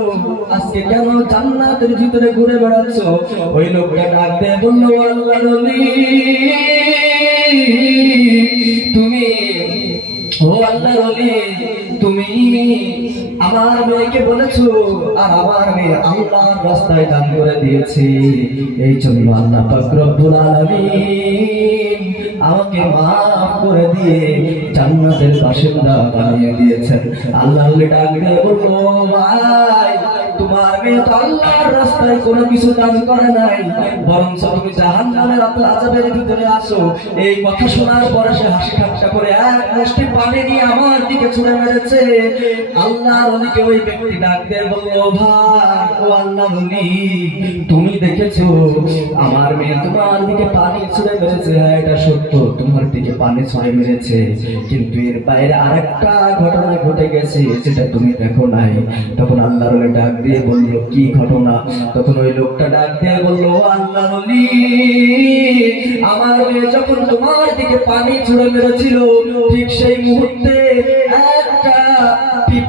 আজকে কেন জান্নাতের ভিতরে ঘুরে বেড়াচ্ছ? ওই লোকটা ডাক দিয়ে বলল, আল্লাহর ওলি, তুমি, ও আল্লাহর ওলি, তুমি আমার মেয়েকে বলেছো আর আমার মেয়ে আল্লাহর রাস্তায় দান করে দিয়েছে। এই জন্য আল্লাহ পাক রব্বুল আলামিন আমাকে মাফ করে দিয়ে জান্নাতের বাসিন্দা বানিয়ে দিয়েছেন। আল্লাহর ওলি ডাক দিয়ে বলল, ভাই, তোমার মেয়ে তো আল্লাহর রাস্তায় কোনো কিছু দান করে নাই, বরং তুমি জাহান্নামের আযাবের ভিতরে আছো। এই কথা শোনার পরে সে হাসি ঠাট্টা করে এক মুষ্টি পানি নিয়ে আমার দিকে ছুঁড়ে মেরেছে। আল্লাহর ওলিকে ওই ব্যক্তি ডাক দিয়ে বলল, ভাই, ও আল্লাহর ওলি, তুমি দেখেছো আমার মেয়ে তোমার দিকে পানি ছুঁড়ে মেরেছে? হ্যাঁ, এটা সত্য, তোমার দিকে পানি ছুঁড়ে মেরেছে, কিন্তু এর বাইরে আরেকটা ঘটনা ঘটে গেছে যেটা তুমি দেখো নাই। তখন আল্লাহর ওলি ডাক দিয়ে বলল, কি ঘটনা? তখন ওই লোকটা ডাক দিয়ে বলল, আল্লাহর ওলি, আমার মেয়ে যখন তোমার দিকে পানি ছুঁড়ে মেরেছিল ঠিক সেই মুহূর্তে একটা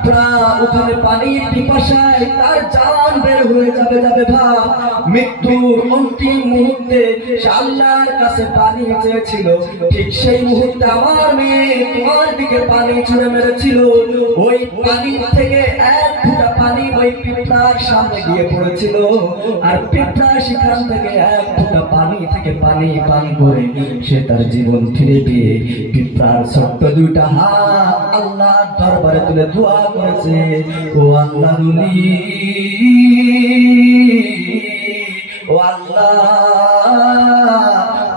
পিঁপড়া ওখানে পানির পিপাসায় তার জান বের হয়ে যাবে ভাব, মৃত্যুর অন্তিম মুহূর্তে সে আল্লাহর কাছে পানি চেয়েছিল। ঠিক সেই মুহূর্তে আমার মেয়ে তোমার দিকে পানি ছুঁড়ে মেরেছিল। ওই পানি থেকে এক ফোঁটা পানি ওই পিঁপড়ার সামনে গিয়ে পড়েছিল, আর পিঁপড়া সেখান থেকে এক ফোঁটা পানি থেকে পানি পান করে সে তার জীবন ফিরে পেয়ে পিঁপড়ার ছোট্ট দুইটা হাত আল্লাহর দরবারে তুলে দোয়া করেছে, ও আল্লাহ ও আল্লাহ,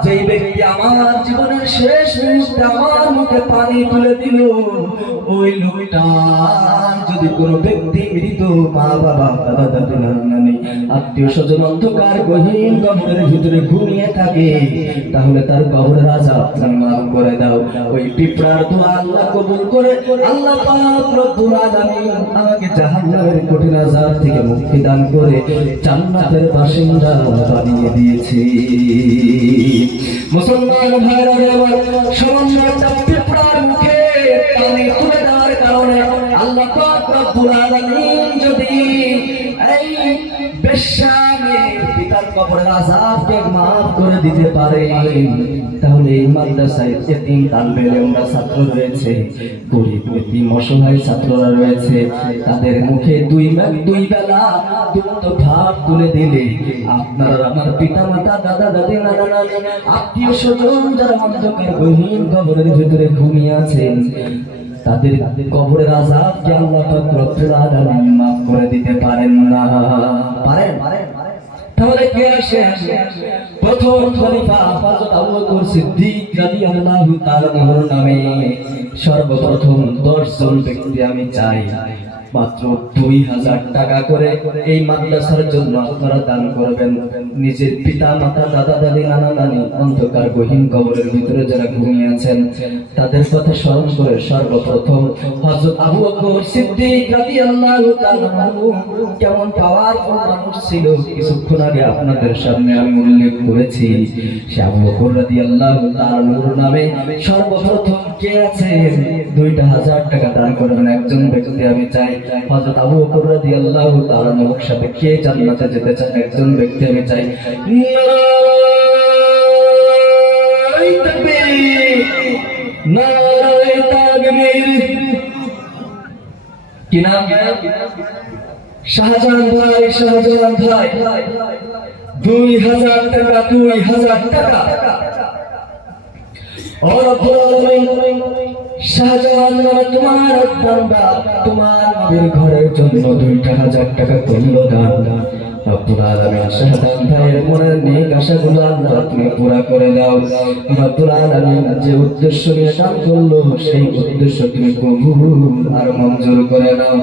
যেই ব্যক্তি আমার জীবনের শেষ মুহূর্তে আমার মুখে পানি তুলে দিল, ওই লোকটার যদি কোনো ব্যক্তি মৃত মা বাবা দাদা দাদি নানা নানি আত্মীয় স্বজন অন্ধকার গহীন কবরের ভিতরে ঘুমিয়ে থাকে, তাহলে তার কবরের আযাব তুমি মাফ করে দাও। ওই পিঁপড়ার দোয়া আল্লাহ কবুল করে আল্লাহ পাক রব্বুল আলামিন আমাকে জাহান্নামের কঠিন আযাব থেকে মুক্তি দান করে জান্নাতের বাসিন্দা বানিয়ে দিয়েছে। মুসলমান ভাইরা আমার, সামান্য একটা পিঁপড়ার মুখে পানি তুলে দেওয়ার কারণে আল্লাহ পাক রব্বুল আলামিন যদি এই বেশ্যা মেয়ের পিতার কবরের আযাবকে মাফ করে দিতে পারেন, তাহলে এই মাদ্রাসায় এতিম তালবে ইলমরা ছাত্র রয়েছে, গরিব এতিম অসহায় ছাত্ররা রয়েছে, তাদের মুখে দুই বেলা দুধ ভাত তুলে দিলে আপনারা আমার পিতা মাতা দাদা দাদি নানা নানি আত্মীয় স্বজন যারা অন্ধকার গহীন কবরের ভিতরে ঘুমিয়ে আছেন, তাদের কবরের আযাবকে আল্লাহ পাক রব্বুল আলামিন মাফ করে দিতে পারেন না? পারেন? তাহলে কে আসে? প্রথম খলিফা হযরত আবু বকর সিদ্দিক রাদিয়াল্লাহু তাআলা আনহুর নামে সর্বপ্রথম 10 জন ব্যক্তি আমি চাই মাত্র 2000 টাকা করে এই মাদ্রাসার জন্য আপনারা দান করবেন। নিজের পিতা মাতা দাদা দাদি নানা নানি অন্ধকার গহীন কবরের ভিতরে যারা ঘুমিয়ে আছেন তাদের কথা স্মরণ করে সর্বপ্রথম হযরত আবু বকর সিদ্দিক রাদিয়াল্লাহু তাআলা আনহু কেমন পাওয়ারফুল মানুষ ছিল কিছুক্ষণ আগে আপনাদের সামনে আমি উল্লেখ করেছি। সে আবু বকর রাদিয়াল্লাহু তাআলা আনহুর নামে সর্বপ্রথম কে আছে 2000 টাকা দান করবেন একজন ব্যক্তি আমি চাই। হযরত আবু বকর রাদিয়াল্লাহু তাআলা আনহুর সাথে কে জান্নাতে যেতে চান একজন ব্যক্তি আমি চাই। নারায়ে তাকবীর, নারায়ে তাকবীর। কি নাম? শাহজাহান ভাই, শাহজাহান ভাই 2000 টাকা, 2000 টাকা। ও রব্বুল আলামিন, শাহজাহান নামে তোমার বান্দা তোমার নবীর ঘরের জন্য 2000 টাকা করলো দান। রব্বুল আলামিন শাহজাহান ভাইয়ের মনের নেক আশাগুলো আল্লাহ তুমি পুরা করে দাও। রব্বুল আলামিন যে উদ্দেশ্য নিয়ে দান করলো সেই উদ্দেশ্য তুমি কবুল আর মঞ্জুর করে নাও।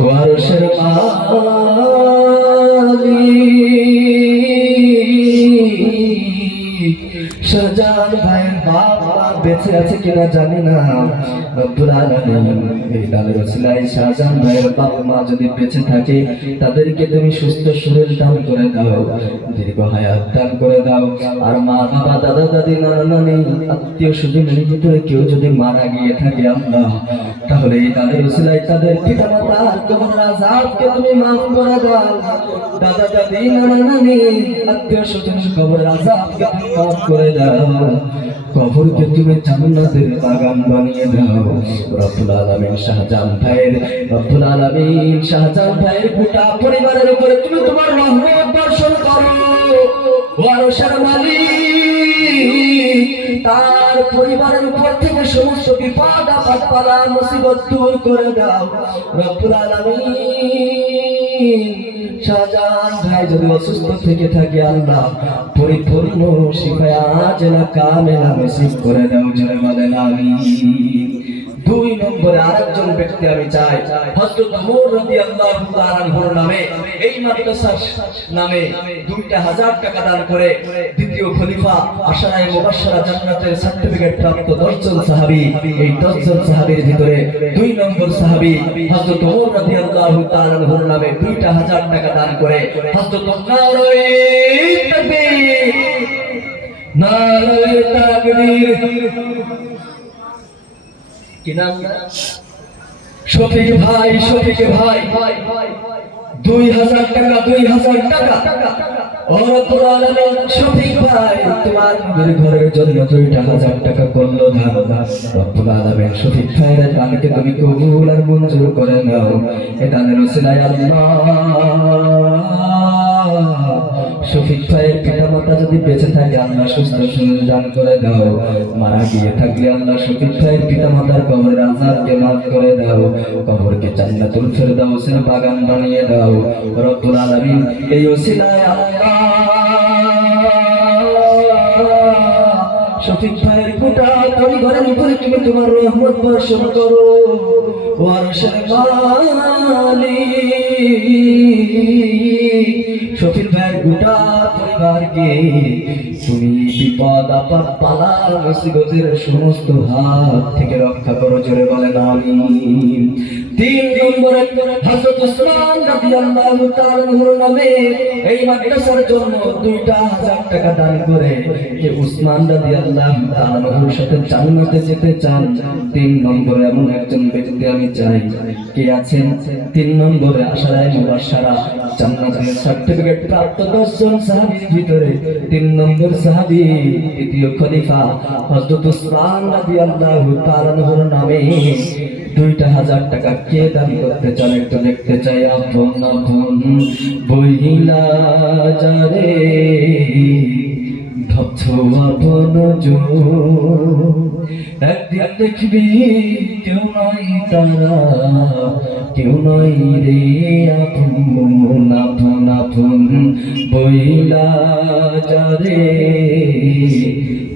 ওয়ারশের মালিক শাহজাহান ভাইয়ের বাবা বেঁচে আছে কিনা জানি না। রব্বুল আলামিন এই দানের ওসিলায় শাহজাহান ভাইয়ের বাবা মা যদি বেঁচে থাকে তাদেরকে তুমি সুস্থ শরীর দান করে দাও, দীর্ঘ হায়াত দান করে দাও। আর মা বাবা দাদা দাদি নানা নানি আত্মীয় স্বজনের ভিতরে কেউ যদি মারা গিয়ে থাকে আল্লাহ, তাহলে এই দানের ওসিলায় তাদের পিতা মাতার কবরের আযাবকে তুমি মাফ করে দাও। দাদা দাদি নানা নানি আত্মীয় স্বজনের কবরের আযাবকে তুমি মাফ করে দাও। কবরকে তুমি জান্নাতের বাগান বানিয়ে দাও। রব্বুল আলামিন শাহজাহান ভাইয়ের গোটা পরিবারের উপরে তুমি তোমার রহমত বর্ষণ করো। ওয়ারশের মালিক তার পরিবারের উপর থেকে সমস্ত বিপদ আপদ বালা মুসিবত দূর করে দাও। রব্বুল আলামিন শাহজাহান ভাই যদি অসুস্থ থেকে থাকে আল্লাহ পরিপূর্ণ শিফা আজলা কামেলা নসিব করে দাও। জোরে বলেন আমিন। 2 নম্বরে আরেকজন ব্যক্তি আমি চাই হযরত ওমর রাদিয়াল্লাহু তাআলা আনহুর নামে এই মাদ্রাসার নামে 2000 টাকা দান করে দ্বিতীয় খলিফা আশারায়ে মুবাশশারা জান্নাতের সার্টিফিকেট প্রাপ্ত 10 জন সাহাবী, এই 10 জন সাহাবীর ভিতরে 2 নম্বর সাহাবী হযরত ওমর রাদিয়াল্লাহু তাআলা আনহুর নামে 2000 টাকা দান করে হযরত নারায়ে তাকবীর, নারায়ে তাকবীর। কি নাম? শফিক ভাই 2000 টাকা 2000 টাকা ও রব্বুল আলামিন শফিক ভাই তোমার নবীর ঘরের জন্য 2000 টাকা করলো দান রব্বুল আলামিন শফিক ভাইয়ের দানকে তুমি কবুল আর মঞ্জুর করে নাও এ দানের ওসিলায় আল্লাহ শফিক ভাইয়ের পিতামাতা যদি বেঁচে থাকে আল্লাহ সুস্থ শরীর দান করে দাও মারা গিয়ে থাকলে আল্লাহ শফিক ভাইয়ের পিতামাতার কবরের আযাবকে মাফ করে দাও কবরকে জান্নাতুল ফেরদাউসের বাগান বানিয়ে দাও রব্বুল আলামিন এই ওসিলায় আল্লাহ শফিক ভাইয়ের গোটা পরিবারের উপরে তুমি তোমার রহমত বর্ষণ করো ও আরশের মালিক শফিক ভাইয়ের গোটা পরিবারকে তুমি বিপদ আপদ বালা মুসিবতের সমস্ত হাত থেকে রক্ষা করো জোরে বলেন আমিন 3 নম্বরে হযরত ওসমান রাদিয়াল্লাহু তাআলা আনহুর নামে এই মাদ্রাসার জন্য 2000 টাকা দান করে যে ওসমান রাদিয়াল্লাহু তাআলা আনহুর সাথে জান্নাতে যেতে চান 3 নম্বরে এমন একজন ব্যক্তি আমি চাই কে আছেন 3 নম্বরে আশারায়ে মুবাশশারা জান্নাতের সার্টিফিকেট প্রাপ্ত 10 জন সাহাবীর ভিতরে 3 নম্বর সাহাবী দ্বিতীয় খলিফা হযরত ওসমান রাদিয়াল্লাহু তাআলা আনহুর নামে 2000 টাকা কে দান করতে চান একটু দেখতে চাই আপন আপন বইলা যারে ভাবছো আপন একদিন দেখবি কেউ নাই তারা কেউ নাই রে আপন আপন আপন বইলা যারে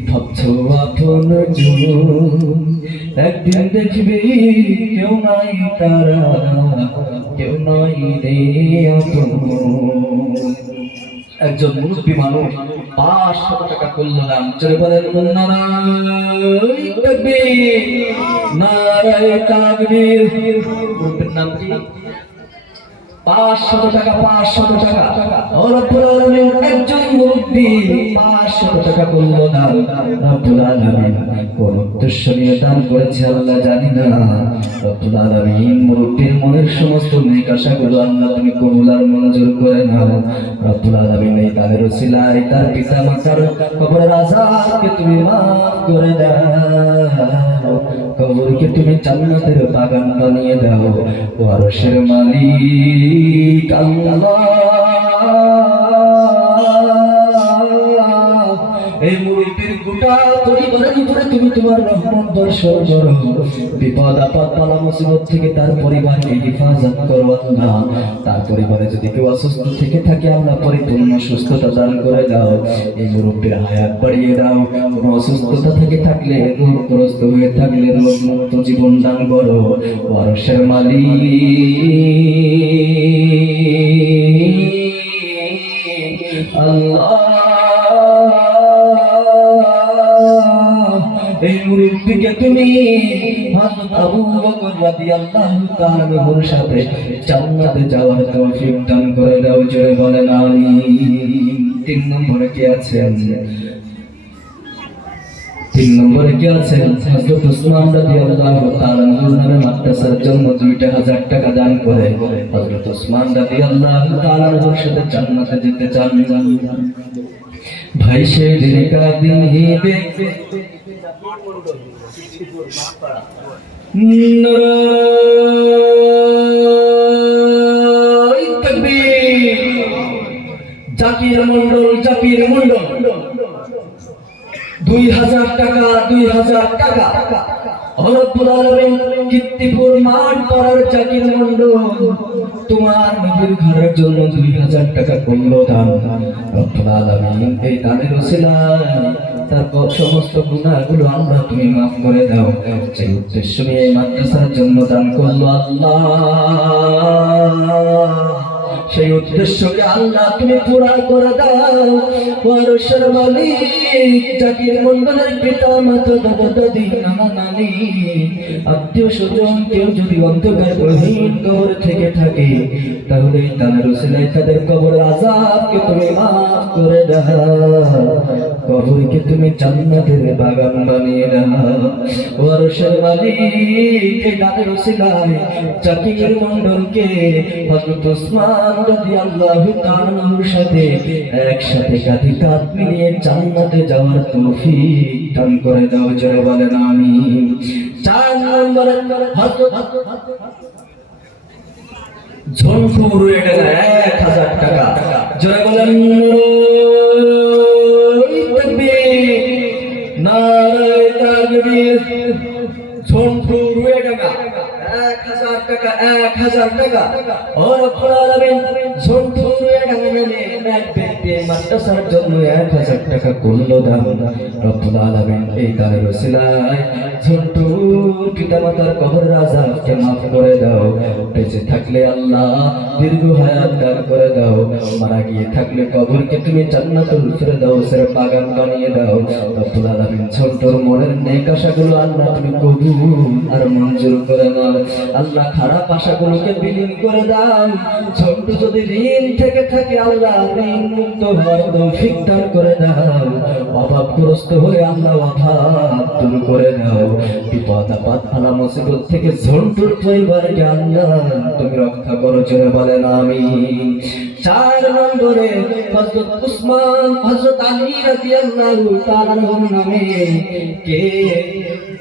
ভাবছো আপন একদিন দেখবি কেউ নাই তারা কেউ নাই রে আপন একজন মুরব্বী মানুষ 500 টাকা করল দান চলে বলেন নারায়ে তাকবীর নারায়ে তাকবীর মুরব্বীর নাম কি 500 টাকা ও রব্বুল আলামিন একজন মুরব্বী 500 টাকা করল দান রব্বুল আলামিন কোন উদ্দেশ্য নিয়ে দান করেছে আল্লাহ জানি না রব্বুল আলামিন মুরব্বীর মনের সমস্ত নেক আশাগুলো আল্লাহ তুমি কবুল আর মঞ্জুর করে নাও রব্বুল আলামিন এই দানের ওসিলায় তার পিতামাতার কবরের আযাবকে তুমি মাফ করে দাও কবরকে তুমি জান্নাতের বাগান বানিয়ে দাও ও আরশের মালিক আল্লাহ এই মুরব্বির গোটা পরিবারের উপরে তুমি তোমার রহমত বর্ষণ করো বিপদ আপদ বালা মুসিবত থেকে তার পরিবারকে হেফাজত করো আল্লাহ তার পরিবারে যদি কেউ অসুস্থ থেকে থাকে আল্লাহ পরিপূর্ণ সুস্থতা দান করে দাও এই মুরব্বির হায়াত বাড়িয়ে দাও কোনো অসুস্থতা থেকে থাকলে রোগগ্রস্ত হয়ে থাকলে রোগমুক্ত জীবন দান করো ও আরশের মালিক আল্লাহ এই মুরব্বিকে তুমি হযরত আবু বকর রাদিয়াল্লাহু তাআলা আনহুর সাথে জান্নাতে যাওয়ার তৌফিক দান করে দাও জোরে বলেন আমিন 3 নম্বরে কে আছেন 3 নম্বরে কে আছেন হযরত ওসমান রাদিয়াল্লাহু তাআলা আনহুর নামে মাদ্রাসার জন্য 2000 টাকা দান করে হযরত ওসমান রাদিয়াল্লাহু তাআলা আনহুর সাথে জান্নাতে যেতে চান ভাই সে দিন কা দিবে নারায়ে তাকবীর জাকির মন্ডল 2000 টাকা রব্বুল আলামিন কীর্তিপুর মাঠ পাড়ার জাকির মন্ডল তোমার নবীর ঘরের জন্য 2000 টাকা করলো দান রব্বুল আলামিন এই দানের ওসিলায় তার সমস্ত গুনাহগুলো আল্লাহ তুমি মাফ করে দাও যে উদ্দেশ্য নিয়ে এই মাদ্রাসার জন্য দান করলো আল্লাহ সেই উদ্দেশ্যকে আল্লাহ তুমি পুরা করে দাও। ওয়ারশের মালিক জাকির মন্ডলের পিতা মাতা দাদা দাদি নানা নানি আত্মীয় স্বজন কেউ যদি অন্ধকার গহীন কবর থেকে থাকে, তাহলে তাদের উসিলায় তাদের কবর আযাবকে তুমি মাফ করে দাও, কবরকে তুমি জান্নাতের বাগান বানিয়ে দাও। ওয়ারশের মালিক এই দানের উসিলায় জাকির মন্ডলকে হযরত ওসমান রাদিয়াল্লাহু তাআলার সাথে একসাথে কাঁধে কাঁধ মিলিয়ে জান্নাতে যাওয়ার তৌফিক দান করে দাও। জোরে বলেন আমিন। 4 নম্বরে হযরত ঝনপুর এটা 1000 টাকা। জোরে বলেন তাকবীর, নারে তাকবীর। ঝনপুর টাকা 1000 টাকা, 1000 টাকা। और रब्बुल आलामीन ঝনপুর টাকা মানে এক ব্যক্তি মাদ্রাসার জন্য 1000 টাকা করলো দান। রব্বুল আলামিন এই দানের ওসিলায় ঝনপুর পিতামাতার কবরের আযাবকে মাফ করে দাও। বেঁচে থাকলে আল্লাহ দীর্ঘ হায়াত দান করে দাও, মারা গিয়ে থাকলে কবরকে তুমি জান্নাতুল ফিরদাউসের বাগান বানিয়ে দাও। রব্বুল আলামিন ঝনপুর মনের নেক আশাগুলো আল্লাহ তুমি কবুল আর মঞ্জুর করে নাও। আল্লাহ খারাপ আশাগুলোকে বিলীন করে দাও। ঝন্টু যদি ঋণ থেকে থাকে আল্লাহ ঋণ মুক্ত হওয়ার তৌফিক দান করে দাও। অভাবগ্রস্ত হয়ে আল্লাহ অভাব দূর করে দাও। বিপদ আপদ আলা মুসিবত থেকে ঝন্টুর পরিবারকে আল্লাহ তুমি রক্ষা করো। জোরে বলেন আমিন। 4 নম্বরে হযরত উসমান হযরত আলী রাদিয়াল্লাহু তাআলার নামে কে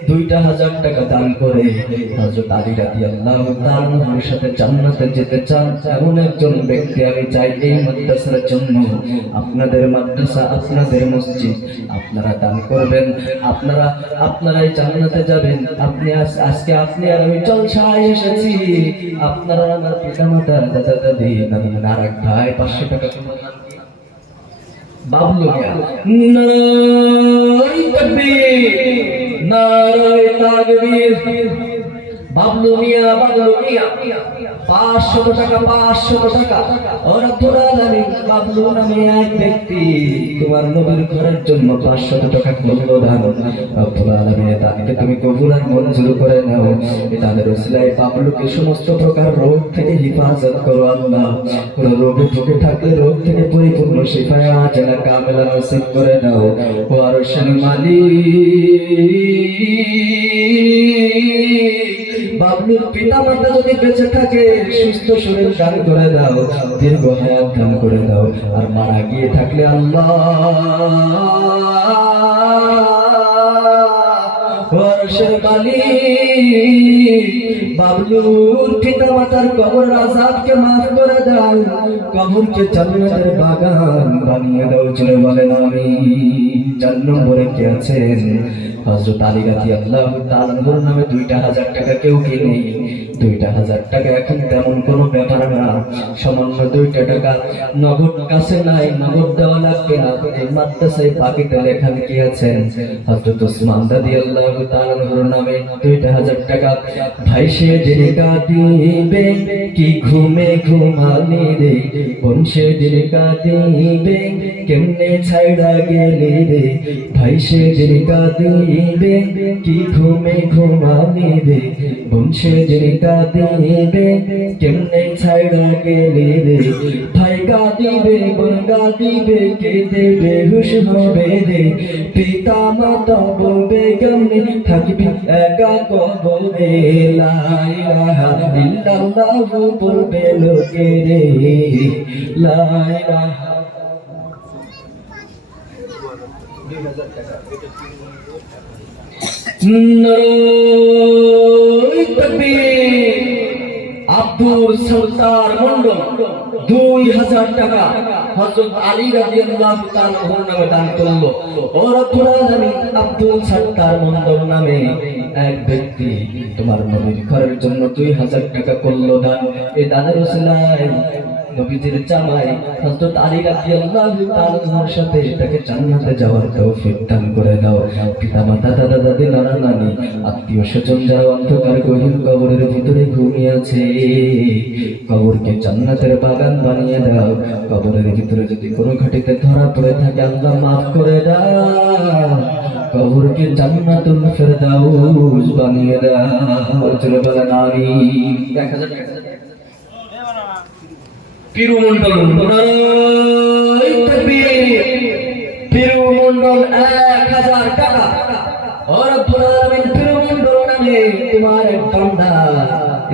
2000 টাকা দান করে হযরত আলী রাদিয়াল্লাহু তাআলার সাথে জান্নাতে যেতে চান এমন একজন ব্যক্তি আমি চাই এই মাদ্রাসার জন্য। আপনাদের মাদ্রাসা, আপনাদের মসজিদ আপনারা দান করবেন, আপনারাই জান্নাতে যাবেন। আজকে আপনি আর আমি জলসায় এসেছি, আপনারা আমার পিতামাতা দাদা দাদি নানা আর এক ভাই 500 টাকা বাবলু মিয়া। নারে তাকবীর, নারে তাকবীর। বাবলু মিয়া 500 টাকা, 500 টাকা। और रब्बुल आलामीन বাবলু নামে এক ব্যক্তি তোমার নবীর ঘরের জন্য 500 টাকা করলো দান। রব্বুল আলামিন তাকে তুমি কবুল আর মঞ্জুর করে নাও। এই দানের ওসিলায় বাবলুকে সমস্ত প্রকার রোগ থেকে হেফাজত করো আল্লাহ। কোন রোগে ভুগে থাকলে রোগ থেকে পরিপূর্ণ শিফা আজলা কামেলা নসিব করে দাও। ও আরশের মালিক বাবলুর পিতা মাতা যদি বেঁচে থাকে সুস্থ শরীর দান করে দাও, দীর্ঘ হায়াত দান করে দাও। আর মারা গিয়ে থাকলে আল্লাহ আরশের মালিক বাবলুর পিতা মাতার কবর আযাবকে মাফ করে দাও, কবরকে জান্নাতের বাগান বানিয়ে দাও। জোরে বলেন আমিন। 4 নম্বরে কে আছেন? হযরত আলী রাদিয়াল্লাহু তাআলার নামে 2000 টাকা কেউ কি নেই? 2000 টাকা এখন তেমন কোনো ব্যাপার না, সামান্য 2 টাকা নগদ কাছে নাই, নগদ দেওয়া লাগবে না। এই মাদ্রাসায় পাকিতে লেখা কি আছেন? হযরত ওসমান রাদিয়াল্লাহু তাআলার নামে 2000 টাকা। ভাই সে দিনকা দিবে কি ঘুমে ঘুমালি রে, কোন সে দিনকা দিবে কেমনে ছাইড়া গেলি রে। ভাই সে দিনকা দিবে কি ঘুমে ঘুমালি রে, কোন সে দিনকা দিবে কেমনে ছাইড়া গেলি রে। ভাই গা দিবে বোন গা দিবে কে দেবে হুশ হবে রে। পিতা মাতা বলবে কেমনে থাকবি একা কবরে। লা ইলাহা ইল্লাল্লাহ বলবে লোকে রে। লা ইলাহা 2000 টাকা। নারে তাকবীর। আব্দুল সত্তার মন্ডল 2000 টাকা হযরত আলী রাদিয়াল্লাহু তাআলার নামে দান করলো। ও রব্বুল আলামিন আব্দুল সত্তার মন্ডল নামে এক ব্যক্তি তোমার নবীর ঘরের জন্য 2000 টাকা করলো দান। এই দানের ওসিলায় নবীজির জামাই হযরত আলী রাদিয়াল্লাহু তাআলার সাথে তাকে জান্নাতে যাওয়ার তৌফিক দান করে দাও। পিতামাতা, দাদা দাদি, নানা নানি, আত্মীয় স্বজন যারা অন্ধকার গহীন কবরের ভিতরে ঘুমিয়ে আছে, কবরকে জান্নাতের বাগান বানিয়ে দাও। কবরের ভিতরে যদি কোনো ঘাটিতে ধরা পড়ে থাকে আল্লাহ মাফ করে দাও। কবরকে জান্নাতুল ফেরদাউস বানিয়ে দাও। চলে বলেন আমিন। 1000 টাকা পিরুমন্ডল নারায়ে তাকবীর। পিরুমন্ডল 1000 টাকা। ও রব্বুল আলামিন, পিরুমন্ডল নামে তোমার এক বান্দা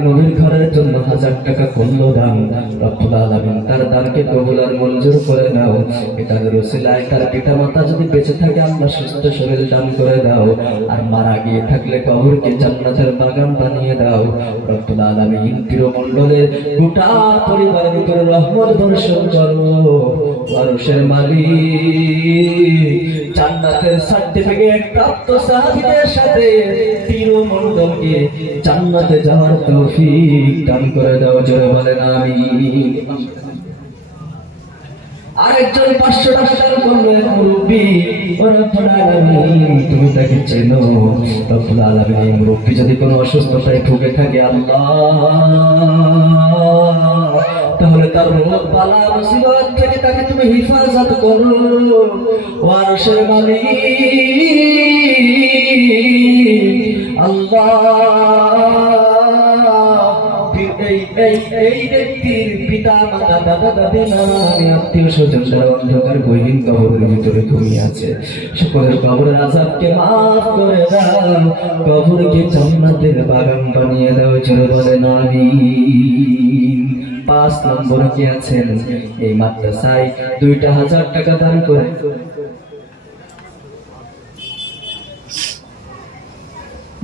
নবীর ঘরের জন্য 1000 টাকা করলো দান। রব্বুল আলামিন তার দানকে কবুল আর মঞ্জুর করে নাও। এটার ওসিলায় তার পিতামাতা যদি বেঁচে থাকে আল্লাহ সুস্থ শরীর দান করে দাও। আর মারা গিয়ে থাকলে কবরকে জান্নাতের বাগান বানিয়ে দাও। রব্বুল আলামিন পিরুমন্ডলের গোটা পরিবারের উপরে রহমত বর্ষণ করো। আরশের মালিক জান্নাতের সার্টিফিকেট প্রাপ্ত সাহাবীদের সাথে পিরুমন্ডলকে জান্নাতে যাওয়ার তৌফিক দান করে দাও। জোরে বলেন আমিন। আরেকজন 500 টাকা দান করলেন মুরব্বি। রব্বুল আলামিন তুমি তাকে চেনো। রব্বুল আলামিন এই মুরব্বি যদি কোনো অসুস্থতায় ভুগে থাকে আল্লাহ, তাহলে তার রোগ বালা মুসিবত থেকে তাকে তুমি হেফাজত করো। আরশের মালিক আল্লাহ এই ব্যক্তির পিতা মাতা, দাদা দাদি, নানা আত্মীয় স্বজন যারা অন্ধকার গহীন কবরের ভিতরে ঘুমিয়ে আছে, সকলের কবরের আযাবকে মাফ করে দাও। কবরকে জান্নাতের বাগান বানিয়ে দাও। জোরে বলেন আমিন। 5 নম্বরে কি আছেন? এই মাদ্রাসায় 2000 টাকা দান করে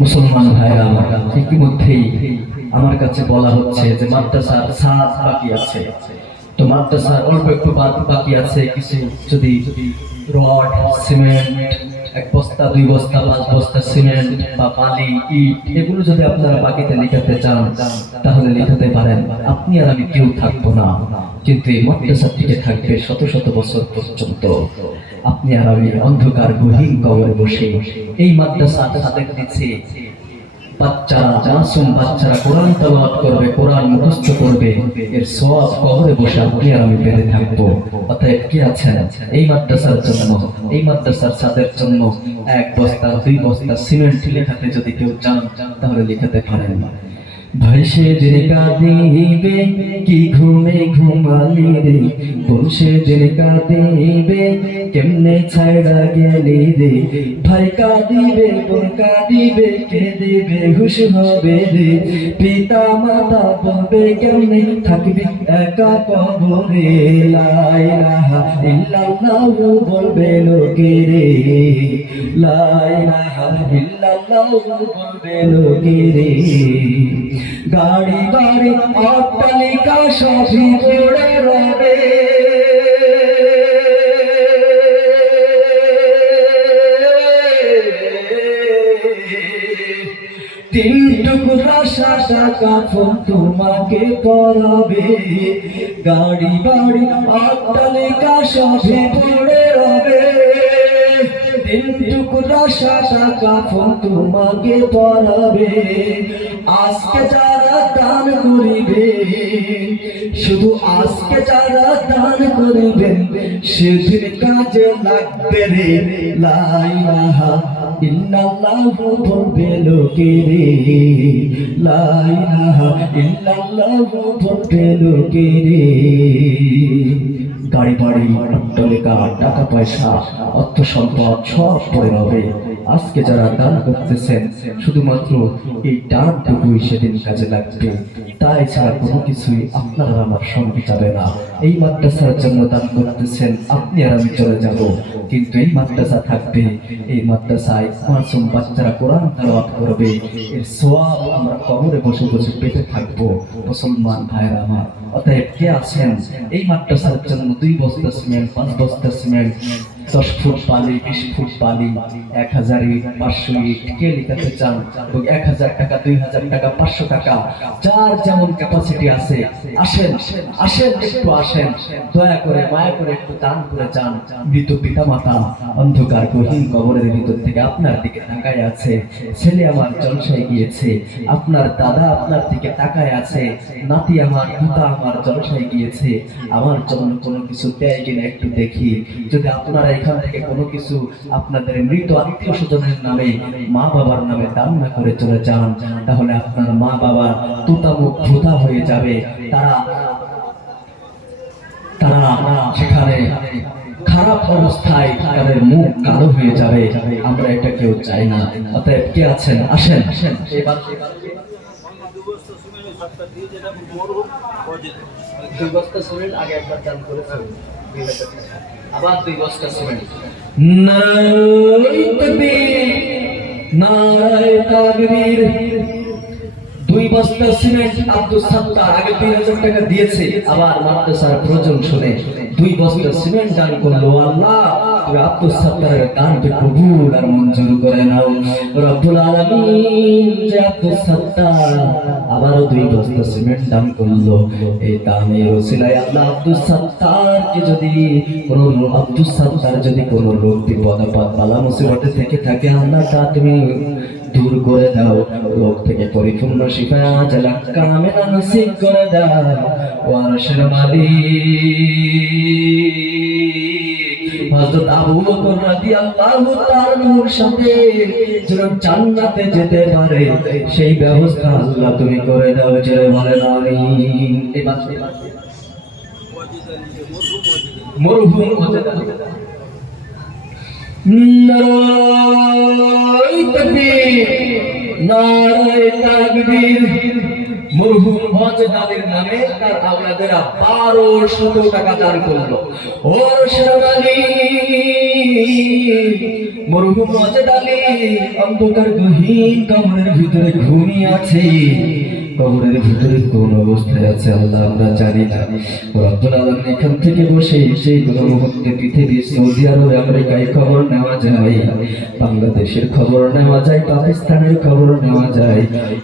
মুসলমান ভাইরা আমার ইতিমধ্যেই আমার কাছে বলা হচ্ছে যে মাদ্রাসার ছাদ বাকি আছে। তো মাদ্রাসার অল্প একটু বাকি আছে। কিছু যদি রড, সিমেন্ট, 1 বস্তা, 2 বস্তা, 5 বস্তা সিমেন্ট বা বালি, ইট এগুলো যদি আপনারা বাকিতে লিখাতে চান তাহলে লিখাতে পারেন। আপনি আর আমি কেউ থাকবো না, কিন্তু এই মাদ্রাসা টিকে থাকবে শত শত বছর পর্যন্ত। আপনি আর আমি অন্ধকার গহীন কবরে বসে এই মাদ্রাসা তাদের দিচ্ছে বাচ্চারা, মাসুম বাচ্চারা কোরআন তেলাওয়াত করবে, কোরআন মুখস্থ করবে, এর সওয়াব কবরে বসে আপনি আর আমি পেতে থাকবো। অতএব কি আছেন এই মাদ্রাসার জন্য, এই মাদ্রাসার ছাদের জন্য 1 বস্তা, 2 বস্তা সিমেন্ট লেখাতে যদি কেউ চান তাহলে লিখাতে পারেন। ভাই সেদিন কাঁদিবে কি ঘুমে ঘুমালি রে, বোন সেদিন কাঁদিবে কেমনে ছাইড়া গেলি রে। ভাই কাঁদিবে, বোন কাঁদিবে, কে দেবে হুশ হবে রে। পিতা মাতা বলবে কেমনে থাকবি একা কবরে। লা ইলাহা ইল্লাল্লাহু বলবে লোকে রে, লা ইলাহা ইল্লাল্লাহু বলবে লোকে রে। গাড়ি বাড়ি অট্টালিকা সবই পড়ে রবে, 3 টুকরা সাদা কাফন তোমাকে পরাবে। গাড়ি বাড়ি অট্টালিকা সবই পড়ে রবে, 3 টুকরা সাদা কাফন তোমাকে পরাবে। আজকে যারা দান করিবে, শুধু আজকে যারা দান করিবেন সেদিন কাজে লাগবে রে। লা ইলাহা ইল্লাল্লাহু বলবে লোকে রে, লা ইলাহা ইল্লাল্লাহু বলবে লোকে রে। গাড়ি বাড়ি অট্টালিকা, টাকা পয়সা, অর্থ সম্পদ সব পড়ে রবে। আজকে যারা দান করতেছেন শুধুমাত্র এই দানটুকুই সেদিন কাজে লাগবে, তাই ছাড়া কোনো কিছুই আপনার আমার সঙ্গে যাবে না। এই মাদ্রাসার জন্য দান করতেছেন, আপনি আর আমি চলে যাব, কিন্তু এই মাদ্রাসা থাকবে। এই মাদ্রাসায় মাসুম বাচ্চারা কোরআন তেলাওয়াত করবে, এর সওয়াব আমরা কবরে বসে বসে পেতে থাকবো। মুসলমান ভাইরা আমার, অতএব কে আছেন এই মাদ্রাসার জন্য 2 বস্তা সিমেন্ট, 5 বস্তা সিমেন্ট 10 ফুট বালি, 20 ফুট বালি, 1000 ইট, 500 ইট কে লিখাতে চান, এবং 1000 টাকা, 2000 টাকা, 500 টাকা, যার যেমন ক্যাপাসিটি আছে, আসেন আসেন, একটু আসেন, দয়া করে মায়া করে একটু দান করে যান। মৃত পিতা মাতা অন্ধকার গহীন কবরের ভিতর থেকে আপনার দিকে তাকায় আছে, ছেলে আমার জলসায় গিয়েছে, আপনার দাদা আপনার দিকে তাকায় আছে, নাতি আমার, পিতা আমার জলসায় গিয়েছে, আমার জন্য কোনো কিছু দেয় কিনা একটু দেখি। যদি আপনারা এখান থেকে কোনো কিছু আপনাদের মৃত আত্মীয় স্বজনের নামে, মা বাবার নামে দান না করে চলে যান, তাহলে আপনার মা বাবা তোতামুখ ভোতা হয়ে যাবে, তারা সেখানে খারাপ অবস্থায় তাদের মুখ কালো হয়ে যাবে। আমরা এটা কেউ চাই না। অতএব কে আছেন, আসেন। আবার 2 বস্তা সিমেন্ট। নারায়ে তাকবীর, নারায়ে তাকবীর। 2 বস্তা সিমেন্ট আব্দুল সাত্তার আগে 3000 টাকা দিয়েছে, আবার মাদ্রাসার প্রয়োজন শুনে 2 বস্তা সিমেন্ট দান করলো। আল্লাহ তুমি আব্দুল সাত্তারের দানকে কবুল আর মঞ্জুর করে নাও রব্বুল আলামিন। যে আব্দুল সাত্তার আবারও 2 বস্তা সিমেন্ট দান করলো, এই দানের ওসিলায় আল্লাহ আব্দুল সাত্তারকে যদি কোনো রোগ বিপদ আপদ বালা মুসিবতে থেকে থাকে, আল্লাহ তা তুমি দূর করে দাও, রোগ থেকে পরিপূর্ণ শিফা আজলা কামেলা নসিব করে দাও। ওয়ারশের মালিক হযরত আবু বকর রাদিয়াল্লাহু তাআলার সাথে যেন জান্নাতে যেতে পারে, সেই ব্যবস্থা আল্লাহ তুমি করে দাও। জয় বলেন আমিন। এবার মরহুম নারায়ে তাকবীর, নারায়ে তাকবীর। মরহুম ওয়াজেদ আলীর নামে তার আওলাদেরা 1200 টাকা দান করলো। ও শেরালি, মরহুম ওয়াজেদ আলী অন্ধকার গহীন কবরের ভিতরে ঘুমিয়ে আছে। কবরের ভিতরে কোন অবস্থায় আছে আল্লাহ আমরা জানি না। রব্বুল আলামিন এখান থেকে বসে সেই কোন মুহূর্তে পৃথিবীর সৌদি আরব, আমেরিকায় খবর নেওয়া যায়, বাংলাদেশের খবর নেওয়া যায়, পাকিস্তানের খবর নেওয়া যায়,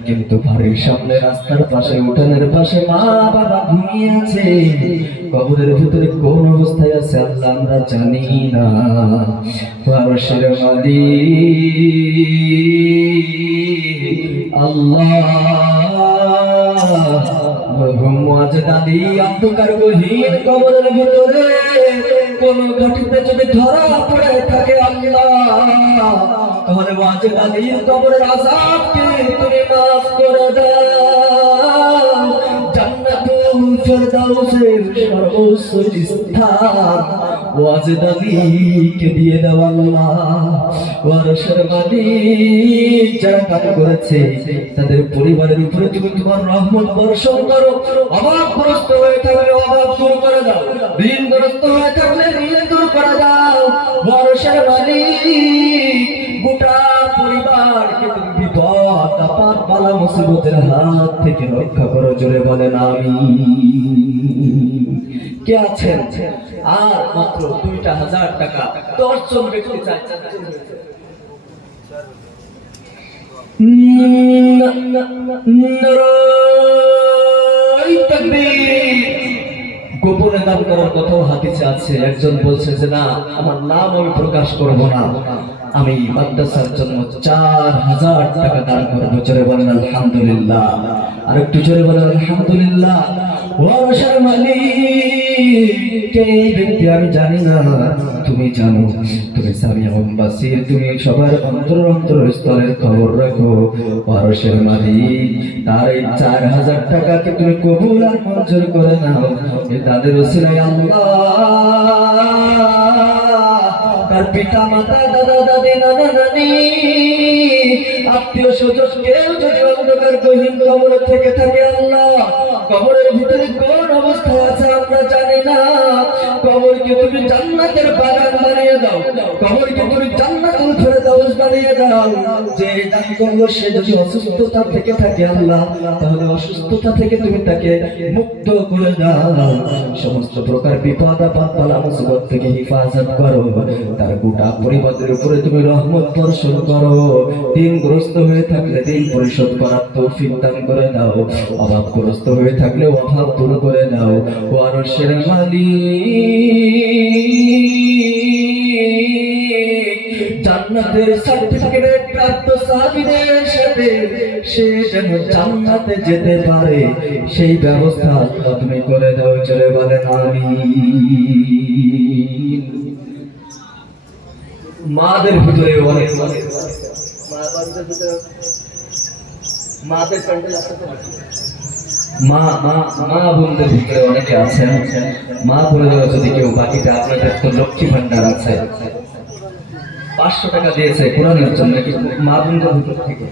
কিন্তু বাড়ির সামনে রাস্তার পাশে উঠানের পাশে মা বাবা ঘুমিয়ে আছে। কবরের ভিতরে কোন অবস্থায় আছে আল্লাহ আমরা জানি না। আরশের মালিক আল্লাহ ওয়াজেদ আলী অন্ধকার গহীন কবরের ভিতরে কোন ঘটিতে যদি ধরা পড়ে থাকে আল্লাহ, তাহলে ওয়াজেদ আলীর কবরের আযাবকে তুমি মাফ করে দাও। জান্নাতুল ফেরদাউসের সর্বোচ্চ স্থান ওয়াজেদ আলীকে দিয়ে দাও আল্লাহ। ওয়ারশের মালিক যারা কাজ করেছে তাদের পরিবারের উপরে তুমি তোমার রহমত বর্ষণ করো। অভাবগ্রস্ত হয়ে থাকলে অভাব দূর করে দাও, ঋণগ্রস্ত হয়ে থাকলে ঋণ দূর করে দাও। ওয়ারশের মালিক গোটা পরিবারকে তুমি বিপদ আপদ বালা মুসিবতের হাত থেকে রক্ষা করো। জোরে বলেন আমিন। কে আছেন? আর মাত্র 2000 টাকা 10 জন ব্যক্তি চাই। নারায়ে তাকবীর। গোপনে দান করার কথাও হাদিসে আছে। একজন বলছে যে না, আমার নাম আমি প্রকাশ করব না, আমি মাদ্রাসার জন্য 4000 টাকা দান করব। জোরে বলেন আলহামদুলিল্লাহ। আর একটু জোরে বলেন আলহামদুলিল্লাহ। ওয়ারশের মালিক কে ব্যক্তি আমি জানি না, তুমি জানো, তুমি সামিউল বাসির, তুমি সবার অন্তর স্তরের খবর রাখো। ওয়ারশের মালিক তার এই 4000 টাকাকে তুমি কবুল আর মঞ্জুর করে নাও। তাদের ওসিলায় আল্লাহ তার পিতা মাতা দাদা দাদি নানা নানি আত্মীয় স্বজন কেউ যদি অন্ধকার গহীন কবর থেকে থাকে আল্লাহ, কবরের ভিতরে কোন অবস্থায় আছে আমরা জানি না, কবরকে তুমি জান্নাতের বাগান বানিয়ে দাও, কবরকে তুমি জান্নাতুল ফেরদাউস মানুষ বানিয়ে দাও। যে দান করলো সে যদি অসুস্থতা থেকে থাকে আল্লাহ, তাহলে অসুস্থতা থেকে তুমি তাকে মুক্ত করে দাও। সমস্ত প্রকার বিপদ আপদ বালা মুসিবত থেকে হেফাজত করো। তার গোটা পরিবারের উপরে তুমি রহমত বর্ষণ করো। ঋণগ্রস্ত হয়ে থাকলে ঋণ পরিশোধ করার তৌফিক দান করে দাও। অভাবগ্রস্ত হয়ে থাকলে অভাব দূর করে দাও। ও আরশের মালিক, জান্নাতের সার্টিফিকেট প্রাপ্ত সাহাবীদের সাথে সে যেন জান্নাতে যেতে পারে সেই ব্যবস্থা তুমি করে দাও। চলে বলেন আমিন। মাদের ভিতরে অনেক মাদের প্যান্ডেল আছে তো, মা মা মা বোনদের ভিতরে অনেকে আছেন। মা বোনেরা যদি কেউ বাকিতে, আপনাদের তো লক্ষ্মী ভান্ডার আছে, 500 টাকা দিয়েছে কোরআনের জন্য, মা বোনদের ভিতর থেকে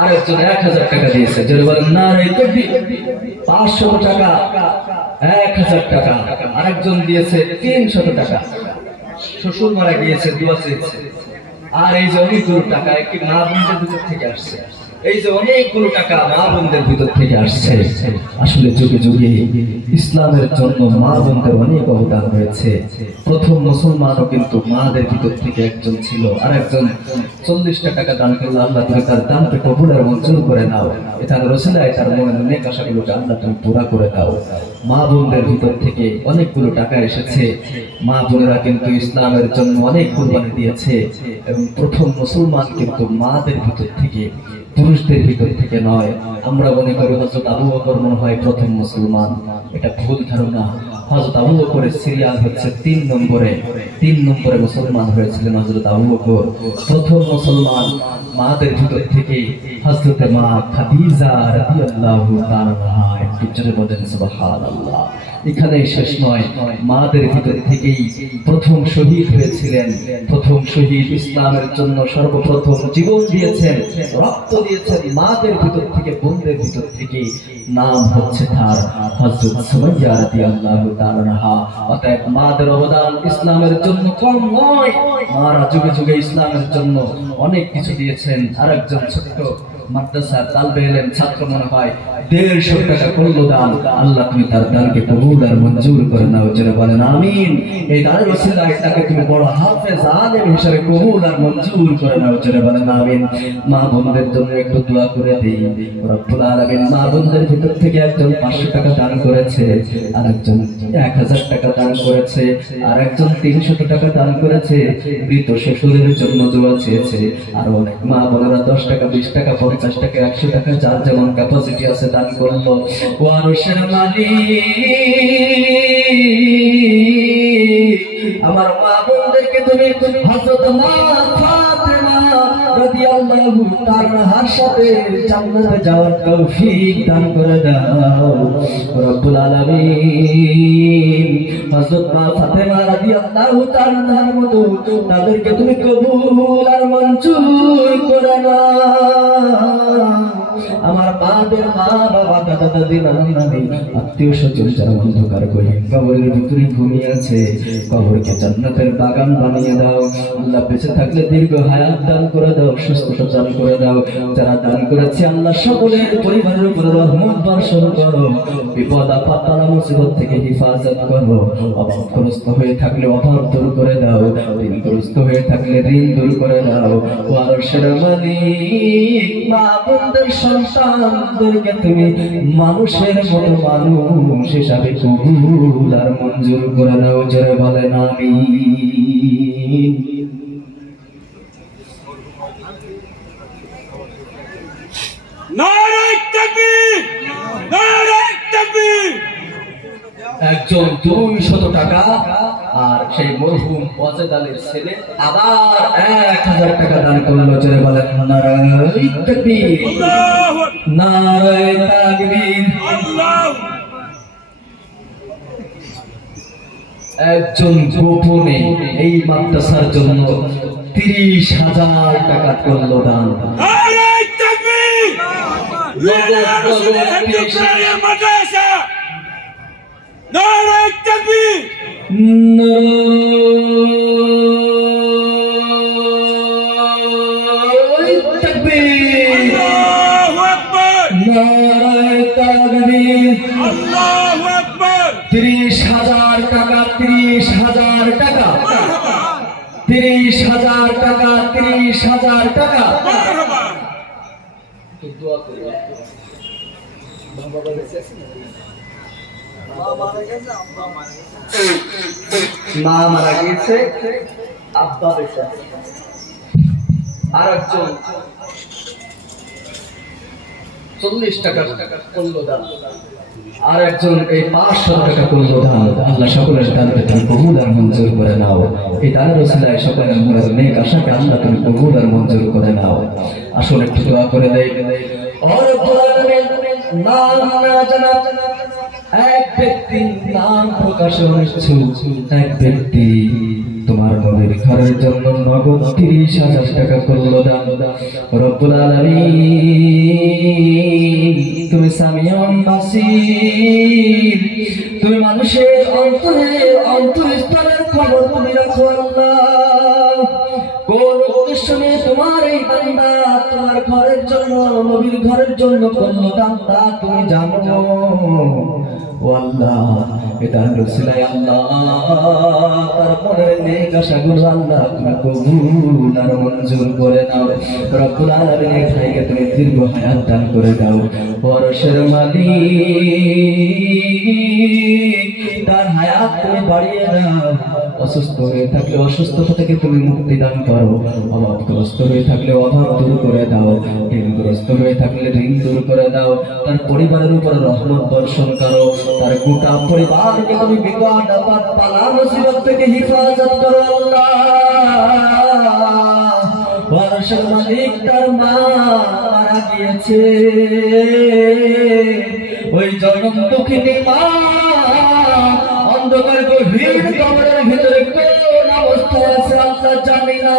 আরেকজন 1000 টাকা দিয়েছে। যদি বলেন না রে 500 টাকা, 1000 টাকা। আরেকজন দিয়েছে 300 টাকা, শ্বশুর মারা গিয়েছে, দোয়া চেয়েছে। আর এই যে অনেকগুলো টাকা একটি মা বোনদের ভিতর থেকে আসছে, এই যে অনেকগুলো টাকা মা বোনদের ভিতর থেকে আসছে। আসলে যুগে যুগে ইসলামের জন্য মা বোনদের অনেক অবদান রয়েছে। প্রথম মুসলমানও কিন্তু মাদের ভিতর থেকে একজন ছিল। আর একজন 40টা টাকা দান করলে আল্লাহ তুমি তার দানকে কবুল আর মঞ্জুর করে নাও। এটার রসিলায় তার মনের অনেক আশাগুলোকে আল্লাহ তুমি পুরা করে দাও। মা বোনদের ভিতর থেকে অনেকগুলো টাকা এসেছে। মা বোনেরা কিন্তু ইসলামের জন্য অনেক কুরবানি দিয়েছে। এবং প্রথম মুসলমান কিন্তু মাদের ভিতর থেকে, পুরুষদের ভিতর থেকে নয়। আমরা মনে করি হযরত আবু বকর মনে হয় প্রথম মুসলমান, এটা ভুল ধারণা। হযরত আবু বকরের সিরিয়াল হচ্ছে 3 নম্বরে মুসলমান হয়েছিলেন হযরত আবু বকর। প্রথম মুসলমান মাদের ভিতর থেকে হযরত মা খাদিজা রাদিয়াল্লাহু তাআলা আনহা। একটু জোরে বলেন সুবহানাল্লাহ। এখানে শেষ নয়, মাদের ভিতর থেকেই প্রথম শহীদ হয়েছিলেন। প্রথম শহীদ ইসলামের জন্য সর্বপ্রথম জীবন দিয়েছেন, রক্ত দিয়েছেন মাদের ভিতর থেকে, বোনদের ভিতর থেকে। নাম হচ্ছে তার হযরত সুমাইয়া রাদিয়াল্লাহু তাআলা আনহা। অতএব মাদের অবদান ইসলামের জন্য কম নয়। মারা যুগে যুগে ইসলামের জন্য অনেক কিছু দিয়েছেন। আরেকজন ছোট্ট মাদ্রাসার তালবে ইলম ছাত্র মনে হয় 150 টাকা করলো দান। আল্লাহ তুমি তার দানকে কবুল আর মঞ্জুর করে নাও। যারা বলেন আমিন। এই দানের ওসিলায় তাকে তুমি বড় হাফেজ আলেম হিসেবে কবুল আর মঞ্জুর করে নাও। যারা বলেন আমিন। মা বোনদের জন্য একটু দোয়া করে দেই। রব্বুল আলামিন মা বোনদের ভিতর থেকে একজন 500 টাকা দান করেছে, আরেকজন 1000 টাকা দান করেছে, আরেকজন 300 টাকা দান করেছে। মৃত শ্বশুরের জন্য দোয়া চেয়েছে। আর অনেক মা বোনেরা 10 টাকা, 20 টাকা, 50 টাকা, 100 টাকা, যার যেমন ক্যাপাসিটি আছে দান করলো। ও আরশের মালিক, আমার মা বোনদেরকে তুমি হযরত মা ফাতেমা রাদিয়াল্লাহু তাআলা আনহার সাথে জান্নাতে যাওয়ার তৌফিক দান করে দাও। রব্বুল আলামিন হযরত মা ফাতেমা রাদিয়াল্লাহু তাআলা আনহার মতো তাদেরকে তুমি কবুল আর মঞ্জুর করে নাও। আমার মাদের মা বাবা, দাদা দাদি, নানা নানি, আত্মীয় স্বজন যারা অন্ধকার গহীন কবরের ভিতরে ঘুমিয়ে আছে, কবরকে জান্নাতের বাগান বানিয়ে দাও। আল্লাহ বেঁচে থাকলে দীর্ঘ হায়াত দান করে দাও, সুস্থতা দান করে দাও। যারা দান করেছে আল্লাহ সকলের পরিবারের উপর রহমত বর্ষণ করো। বিপদ আপদ বালা মুসিবত থেকে হেফাজত করো। অভাবগ্রস্ত হয়ে থাকলে অভাব দূর করে দাও, ঋণগ্রস্ত হয়ে থাকলে ঋণ দূর করে দাও। ও আরশের মালিক, মা বোনদের সন্তানদেরকে তুমি মানুষের মতো মানুষ হিসাবে কবুল আর মঞ্জুর করে নাও। জোরে বলেন আমিন। নারে তাকবীর, নারে তাকবীর। একজন 200 টাকা, আর সেই মরহুম ওয়াজেদ আলীর ছেলে আবার 1000 টাকা দান করলো। জোরে বলেন নারে তাকবীর, আল্লাহু আকবার, নারে তাকবীর। আল্লাহু। একজন গোপনে এই মাদ্রাসার জন্য 30,000 টাকা করলো দান। নারে তাকবীর, নারে রাসূলের মাদ্রাসা। নারে তাকবীর, আল্লাহু আকবার 30,000 টাকা, 30,000 টাকা, 30,000 টাকা, 30,000 টাকা। মারহাবা মা মারা গেছে, আব্বা বেঁচে আছে। আর একজন 40 টাকা করলো দান, আর একজন এই 500 টাকা করলো দান। আল্লাহ সকলের দানকে তুমি কবুল আর মঞ্জুর করে নাও। এই দানের ওসিলায় সকলের মনের নেক আশাকে আল্লাহ তুমি কবুল আর মঞ্জুর করে নাও। আসলে একটু দোয়া করে দেই। और নাম না জানা এক ব্যক্তি নাম প্রকাশ হয়েছে, এক ব্যক্তি তোমার নবীর ঘরের জন্য নগদ 30,000 টাকা করলো দান। রব্বুল আলামিন তুমি সামিউন বাসীর, তুমি মানুষের অন্তরস্থলের খবর তুমি রাখো আল্লাহ। কোন উদ্দেশ্য নিয়ে তোমার এই বান্দা তোমার ঘরের জন্য নবীর ঘরের জন্য করলো দান তা তুমি জানো। ও আল্লাহ, এটা রসিলাই আল্লাহ তার মনের নেক আশাগুলো আল্লাহ তুমি কবুল আর মঞ্জুর করে নাও। রব্বুল আলামিন এই ভাইকে তুমি দীর্ঘ হায়াত দান করে দাও। পরশের মালিক তার হায়াত তুমি বাড়িয়ে দাও। অসুস্থ হয়ে থাকলে অসুস্থতা থেকে তুমি মুক্তি দান করো। অভাবগ্রস্ত হয়ে থাকলে অভাব দূর করে দাও। ঋণগ্রস্ত হয়ে থাকলে ঋণ দূর করে দাও। তার পরিবারের উপর রহমত বর্ষণ করো। তার গোটা পরিবারকে তুমি বিপদ আপদ বালা মুসিবত থেকে হেফাজত করো আল্লাহ। বর্ষের মালিক তার মা মারা গিয়েছে, ওই জনম দুঃখিনী মা অন্ধকার গভীর কবরের ভিতরে কোন অবস্থায় আছে আল্লাহ জানি না।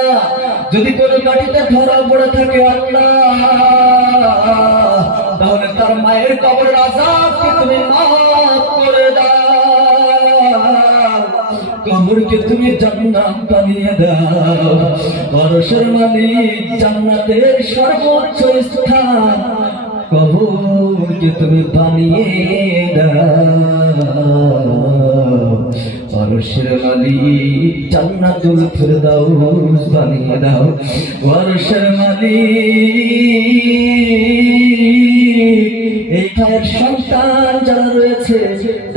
যদি কোনো মাটিতে ধরা পড়ে থাকে আল্লাহ, তাহলে তার মায়ের কবরের আযাবকে তুমি মাফ করে দাও, কবরকে তুমি জান্নাত বানিয়ে দাও। পরশের মালিক জান্নাতের সর্বোচ্চ স্থান কবরকে তুমি বানিয়ে দাও। পরশের মালিক জান্নাতুল ফিরদাউস বানিয়ে দাও। পরশের মালিক এই ভাইয়ের সন্তান যারা রয়েছে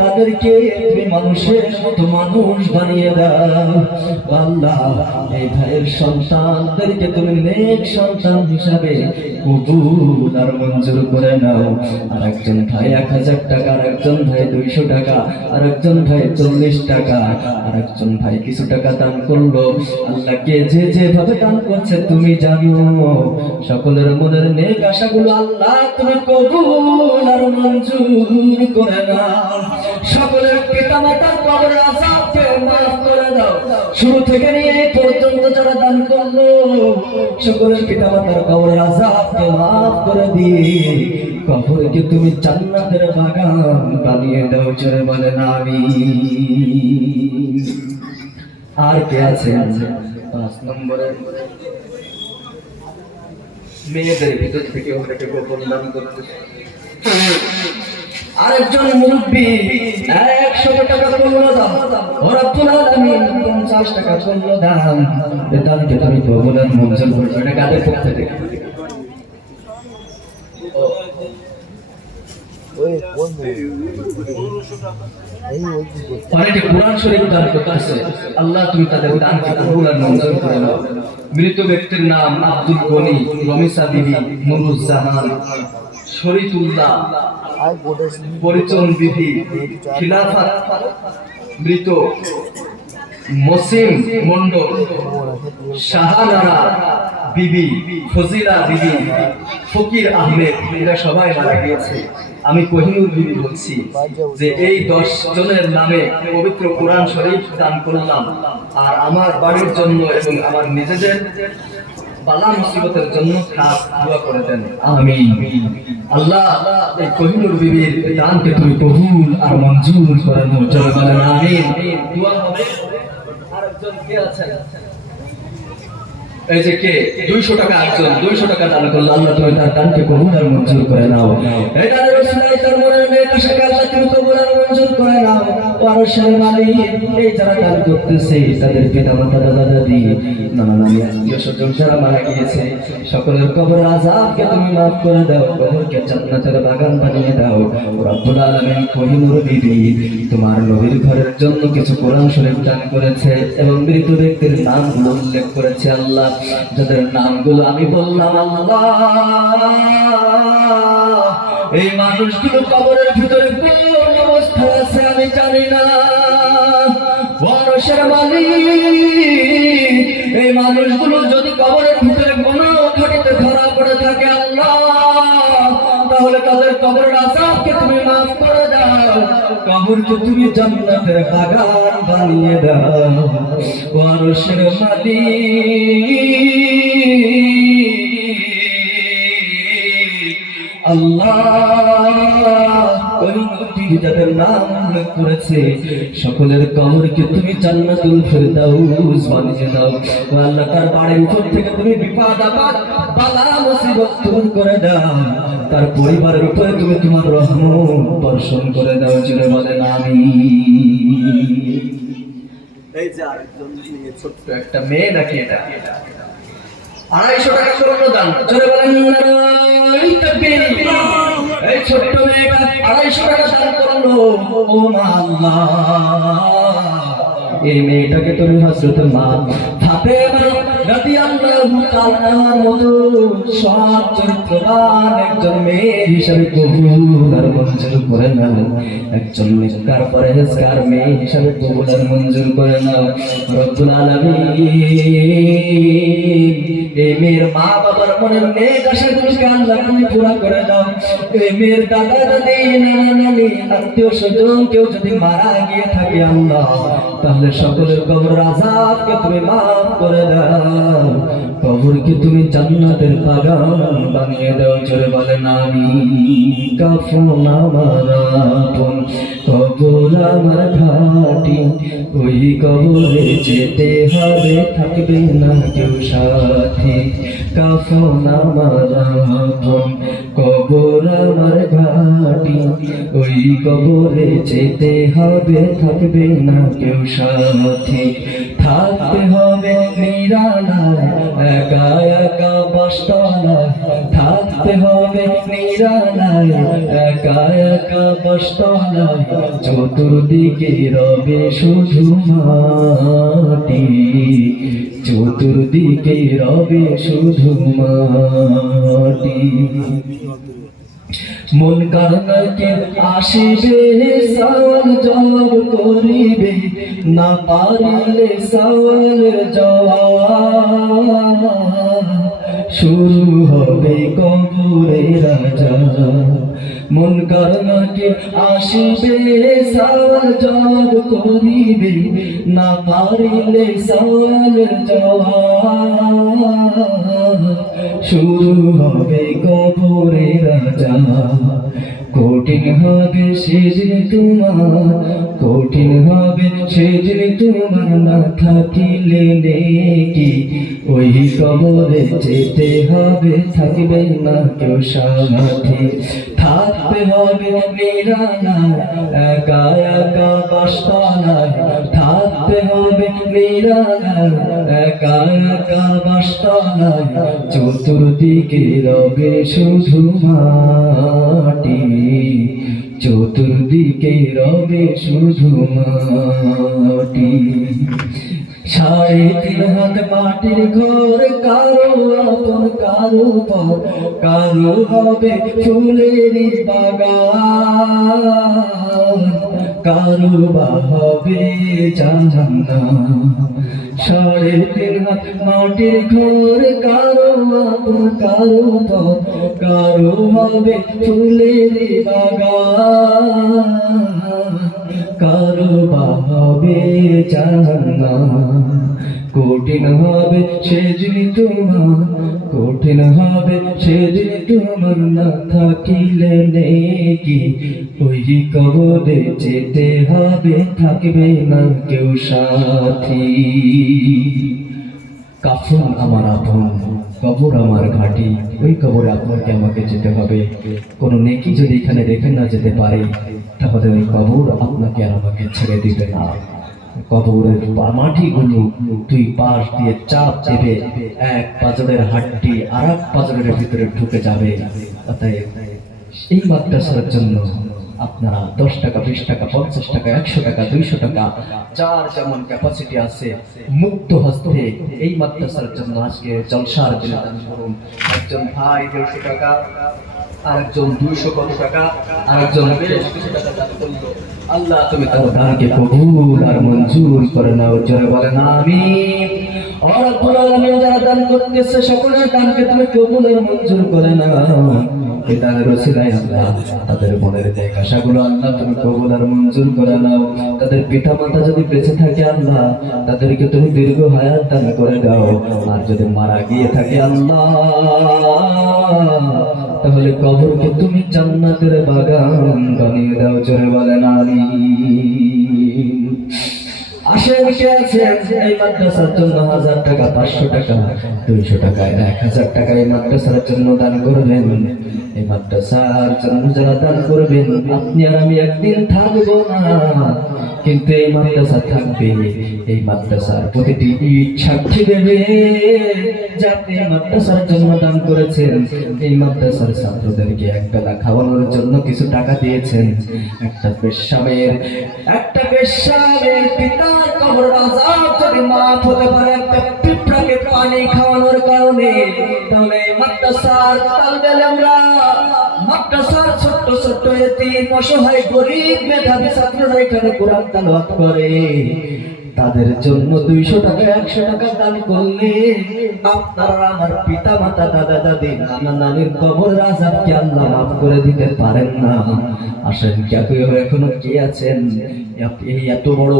তাদেরকে তুমি মানুষের মতো মানুষ বানিয়ে দাও আল্লাহ। এই ভাইয়ের সন্তানদেরকে তুমি নেক সন্তান হিসাবে কবুল আর মঞ্জুর করে নাও। আর একজন ভাই 1,000 টাকা, আর একজন ভাই 200 টাকা, আর একজন ভাই 40 টাকা, আর একজন ভাই কিছু টাকা দান করলো। আল্লাহকে যে যেভাবে দান করছে তুমি জানো। সকলের মনের নেক আশাগুলো আল্লাহ তুমি কবুল আর মঞ্জুর করে নাও। সকলের পিতামাতার কবরের আযাবকে মাফ করে দাও। শুরু থেকে নিয়ে এই পর্যন্ত যারা দান করলো সকলের পিতামাতার কবরের আযাবকে মাফ করে দিয়ে কবরকে তুমি জান্নাতের বাগান বানিয়ে দাও। জোরে বলেন আমিন। আর কে আছে 5 নম্বরে মেয়েদের ভিতর থেকে ওকে গোপন দান করতে। আরেকজন মুরব্বী 100 টাকা করলো দান, রব্বুল আলামিন 50 টাকা করলো দান। এই দানকে তুমি কবুল আর মঞ্জুর করো। এটা কাদের পক্ষ থেকে? অনেকে কোরআন শরীফ দান করতেছে, আল্লাহ তুমি তাদের দানকে কবুল আর মঞ্জুর করে নাও। মৃত ব্যক্তির নাম আব্দুল গনি, রমিসা বিবি, নুরুজ্জামান, শরীফুল্লাহ, পরিচন বিবি, খিলাফত মৃত, মসিম মন্ডল, শাহানারা বিবি, ফজিলা বিবি, ফকির আহমেদ, এরা সবাই মারা গিয়েছে। আমি কোহিনুর বিবি বলছি যে এই 10 জনের নামে পবিত্র কোরআন শরীফ দান করলাম। আর আমার বাড়ির জন্য এবং আমার নিজেদের বালা মুসিবতের জন্য খাস দোয়া করে দেন। আমিন। আল্লাহ এই কোহিনুর বিবির দানকে তুমি কবুল আর মঞ্জুর করে নাও। জোরে বলেন আমিন। দোয়া হবে। আরেকজন কে আছেন? এই যে কে 200 টাকা একজন 200 টাকা দান করলো, আল্লাহ তুমি তার দানকে কবুল আর মঞ্জুর করে নাও। এই দানের ওসিলায় তার মনের নেক আশাকে আল্লাহ তুমি কবুল আর মঞ্জুর করে নাও। ওয়ারসের মালিক এই যারা দান করতেছে তাদের পিতামাতা দাদা দাদি নানা নানি আত্মীয় স্বজন যারা মারা গিয়েছে সকলের কবরের আযাবকে তুমি মাফ করে দাও, কবরকে জান্নাতের বাগান বানিয়ে দাও। রব্বুল আলামিন কোহিনুর বিবি তোমার নবীর ঘরের জন্য কিছু কোরআন শরীফ দান করেছে এবং মৃত ব্যক্তির নামগুলো উল্লেখ করেছে আল্লাহ, যাদের নামগুলো আমি বললাম আল্লাহ এই মানুষগুলো কবরের ভিতরে কোন অবস্থায় আছে আমি জানি না। ওয়ারসের মালিক এই মানুষগুলো যদি কবরের ভিতরে কোন ঘাটিতে ধরা পড়ে থাকে আল্লাহ, তাহলে তাদের কবরের আযাবকে তুমি মাফ করে দাও, কবরকে তুমি জান্নাতের বাগান বানিয়ে দাও। ওয়ারসের মালিক আল্লাহ ওই নবীর যাদের নাম উল্লেখ করেছে সকলের কবরকে তুমি জান্নাতুল ফেরদাউস বানিয়ে দাও। ও আল্লাহ তার বাড়ির উপর থেকে তুমি বিপদ আপদ বালা মুসিবত দূর করে দাও, তার পরিবারের উপরে তুমি তোমার রহমত বর্ষণ করে দাও। জোরে বলেন আমিন। এই যে আরেকজন ছোট্ট একটা মেয়ে নাকি এটা 250 টাকা স্বর্ণ দান, জোরে বলেন নারায়ে তাকবীর। এই ছোট্ট মেয়েটা 250 টাকা দান করলো। ও মা আল্লাহ এই মেয়েটাকে তুমি হযরত মা ফাতেমা রাদিয়াল্লাহু তাআলার মতো সৎ চরিত্রবান একজন মেয়ে হিসেবে কবুল আর মঞ্জুর করে নাও, একজন নেককার পরহেজগার মেয়ে হিসেবে কবুল আর মঞ্জুর করে নাও। রব্বুল আলামিন এই মেয়ের মা বাবার মনের নেক আশাগুলোকে আল্লাহ তুমি পুরা করে দাও। এই মেয়ের দাদা দাদি নানা নানি আত্মীয় স্বজন কেউ যদি মারা গিয়ে থাকে আল্লাহ, তাহলে সকলের কবরের আযাবকে তুমি মাফ করে দাও, কবরকে তুমি জান্নাতের বাগান বানিয়ে দাও। জোরে বলেন আমিন। কাফন আমার আপন কবর আমার ঘাটি, ওই কবরে যেতে হবে থাকবে না কেউ সাথী। কাফন আমার আপন কবর আমার ঘাটি, ওই কবরে যেতে হবে থাকবে না কেউ সাথী। থাকতে হবে নিরালায় একা একা বাসতলায়, থাকতে হবে নিরালায় একা একা বাসতলায়, চতুর্দিকে রবে শুধু মাটি, চতুর্দিকে রবে শুধু মাটি। মন কারণকে আসিবে সওয়াল জবাব করিবে, না পারিলে সওয়াল জবাব শুরু হবে কবরে রাজা। মন কারণকে আসিবে সওয়াল জবাব করিবে, না পারিলে সওয়াল জবাব শুরু হবে কবরে রাজা। কঠিন হবে সেদিন তোমার, কঠিন হবে সেদিন তোমার, না থাকিলে নেকি ওই কবরে যেতে হবে থাকবে না কেউ সাথী। থাকতে হবে নিরালায় একা একা বাসতলায়, থাকতে হবে নিরালায় একা একা বাসতলায়, চতুর্দিকে রবে শুধু মাটি, চতুর্দিকে রবে শুধু মাটি। 3.5 হাত মাটির ঘর, কারো আপন কারো পর, কারো হবে ফুলের বাগান, কারো বা হবে জান্নাত। 3.5 হাত মাটির ঘর, কারো আপন কারো পর, কারো হবে ফুলের বাগান, কারো বা হবে জান্নাত। কঠিন হবে সেদিন তোমার, কঠিন হবে সেদিন তোমার, না থাকিলে নেকি ওই কবরে যেতে হবে থাকবে না কেউ সাথী। কাফন আমার আপন, কবর আমার ঘাঁটি, ওই কবরে আপনাকে আমাকে যেতে হবে। কোনো নেকি যদি এখানে রেখে না যেতে পারে, তাহলে ওই কবর আপনাকে আর আমাকে ছেড়ে দিবে না। কবরের মাটিগুলো দুই পাশ দিয়ে চাপ দেবে, এক পাঁজরের হাড্ডি আর এক পাঁজরের ভিতরে ঢুকে যাবে। অতএব এই মাদ্রাসার জন্য আপনারা 10 টাকা, 20 টাকা, 50 টাকা, 100 টাকা, 200 টাকা, যার যেমন ক্যাপাসিটি আছে, মুক্ত হস্তে এই মাদ্রাসার জন্য আজকে জলসার দিনে দান করুন। একজন ভাই 150 টাকা, আরেকজন 200 কত টাকা, আরেকজন বেশ কিছু টাকা দান করলো। আল্লাহ তুমি তার দানকে কবুল আর মঞ্জুর করে নাও, জোরে বলেন আমিন। ও রব্বুল আলামিন, যারা দান করতেছে সকলের দানকে তুমি কবুল আর মঞ্জুর করে নাও। এই দানের ওসিলায় আল্লাহ তাদের মনের ন্যাক আশাগুলো আল্লাহ তুমি কবুল আর মঞ্জুর করে নাও। তাদের পিতা মাতা যদি বেঁচে থাকে আল্লাহ তাদেরকে তুমি দীর্ঘ হায়াত দান করে দাও। আর যদি মারা গিয়ে থাকে আল্লাহ, তাহলে কবরকে তুমি জান্নাতের বাগান বানিয়ে দাও, জোরে বলেন আমিন। আসেন কে আছেন এই মাদ্রাসার জন্য 1000 টাকা, 500 টাকা, 200 টাকা, 1000 টাকা এই মাদ্রাসার জন্য দান করবেন। এই মাদ্রাসার জন্য যারা দান করবেন, আপনি আর আমি একদিন থাকবো না, কিন্তু এই মাদ্রাসা থাকবে। এই মাদ্রাসার প্রতিটি ইট সাক্ষী দেবে যে আপনি এই মাদ্রাসার জন্য দান করেছেন। এই মাদ্রাসার ছাত্রদেরকে একবেলা খাওয়ানোর জন্য কিছু টাকা দিয়েছেন। একটা পেশাবের পিতার কবর আযাব যদি মাফ হতে পারে একটা পিঁপড়াকে পানি খাওয়ানোর কারণে, তাহলে এই মাদ্রাসার তালবেল আমরা মাদ্রাসার ছোট্ট ছোট্ট এতিম অসহায় গরিব মেধাবী ছাত্ররা এখানে কোরআন তেলাওয়াত করে, তাদের জন্য 200 টাকা, 100 টাকা দান করলে আপনারা আমার পিতা মাতা, দাদা দাদি, নানা নানির কবরের আযাবকে আল্লাহ মাফ করে দিতে পারেন না। আসেন কেউ এখনো কে আছেন এই এত বড়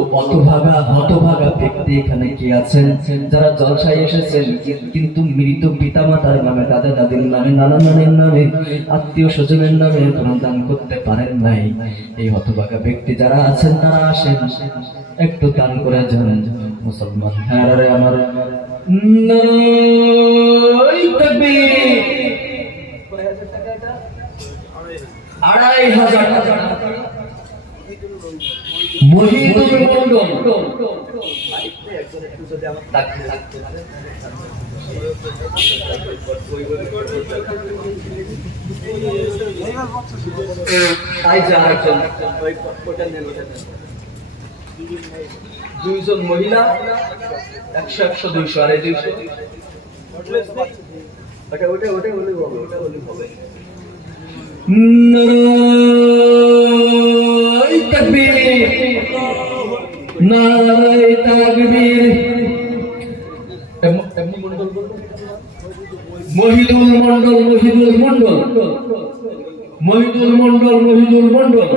হতভাগা ব্যক্তি এখানে কে আছেন যারা জলসায় এসেছেন কিন্তু মৃত পিতা মাতার নামে, দাদা দাদির নামে, নানা নানির নামে, আত্মীয় স্বজনের নামে কোনো দান করতে পারেন নাই? এই হতভাগা ব্যক্তি যারা আছেন তারা আসেন, একটু দান করে যান। মুসলমান ভাইরা আমার, নারায়ে তাকবীর। 2500 টাকা মহিদুল মন্ডল, দুইজন মহিলা 100, 100, 200 আর 200 ওটা হলে হবে। নারায়ে তাকবীর, নারায়ে তাকবীর। মহিদুল মন্ডল, মহিদুল মন্ডল, মহিদুল মন্ডল, মহিদুল মন্ডল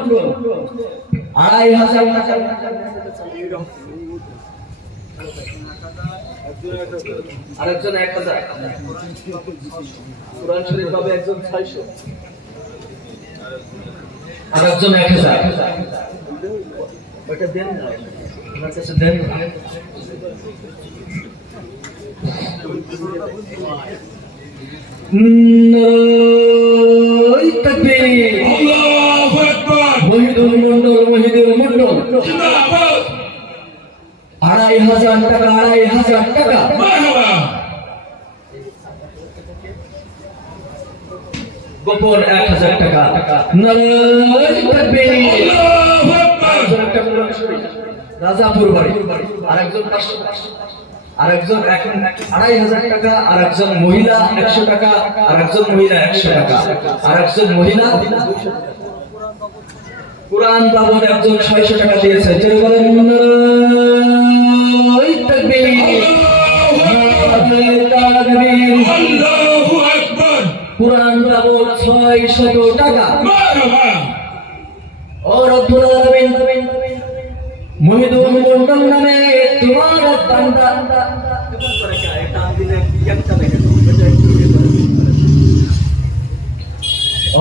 2500 টাকা। আরেকজন 1000, কুরআন শরীফ পাবে একজন 600, আরেকজন 1000। ওটা দেন না, আমার কাছে দেন না। নারায়ে তাকবীর, আল্লাহু আকবার। মহিদুল মন্ডল, মহিদুল মন্ডল জিন্দাবাদ। 2500 টাকা, 2500 টাকা। মারহাবা। গোপন 1000 টাকা। নারায়ে তাকবীর, আল্লাহু আকবার। রাজাপুর বাড়ি আরেকজন 500, আরেকজন 2500 টাকা, আরেকজন মহিলা 100 টাকা, আরেকজন মহিলা 100 টাকা, আরেকজন মহিলা কুরআন বাবদ একজন 600 টাকা দিয়েছে। যে বলেন নারায়ে তাকবীর, নারায়ে তাকবীর। আল্লাহু আকবার। কুরআন বাবদ 600 টাকা। মারহাবা। ও রব্বুল আলামিন, মহিদুল মন্ডল নামে তোমার বান্দা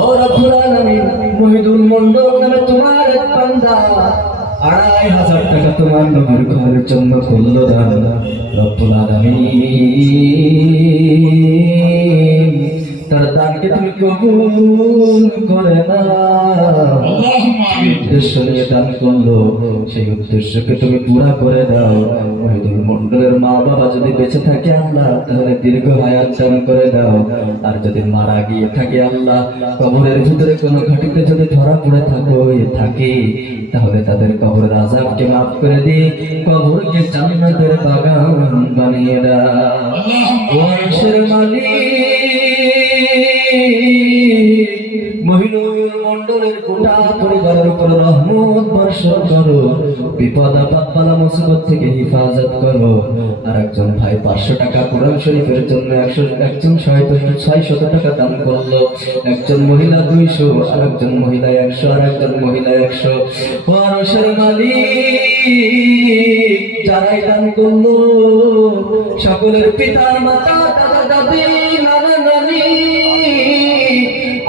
ও রব্বুল আলামিন, মহিদুল মন্ডল নামে তোমার বান্দা 2,500 টাকা তোমার নবীর ঘরের জন্য করলো দান রব্বুল আলামিন তার দানকে তুমি কবুল করে না اللهم آمين উদ্দেশ্য নিয়ে দান করলো সেই উদ্দেশ্যকে তুমি পুরা করে দাও মহিদুল মন্ডলের মা বাবা যদি বেঁচে থাকে আল্লাহ তাহলে দীর্ঘ হায়াত দান করে দাও আর যদি মারা গিয়ে থাকে আল্লাহ কবরের ভিতরে কোনো ঘাটিতে যদি ধরা পড়ে থাকে তাহলে তাদের কবরের আযাবকে মাফ করে দিয়ে কবরকে জান্নাতের বাগান বানিয়ে দাও ওয়ারশের মালিক মহিনুল মন্ডলের গোটা পরিবারের উপর রহমত বর্ষণ করো বিপদ আপদ বালা মুসিবত থেকে হেফাজত করো আর একজন ভাই 500 টাকা কোরআন শরীফের জন্য একজন 600 টাকা দান করলো একজন মহিলা 200 আর একজন মহিলা 100 আর একজন মহিলা 100 ওয়ারশের মালিক যারাই দান করলো সকলের পিতা মাতা দাদা দাদি নানা নানি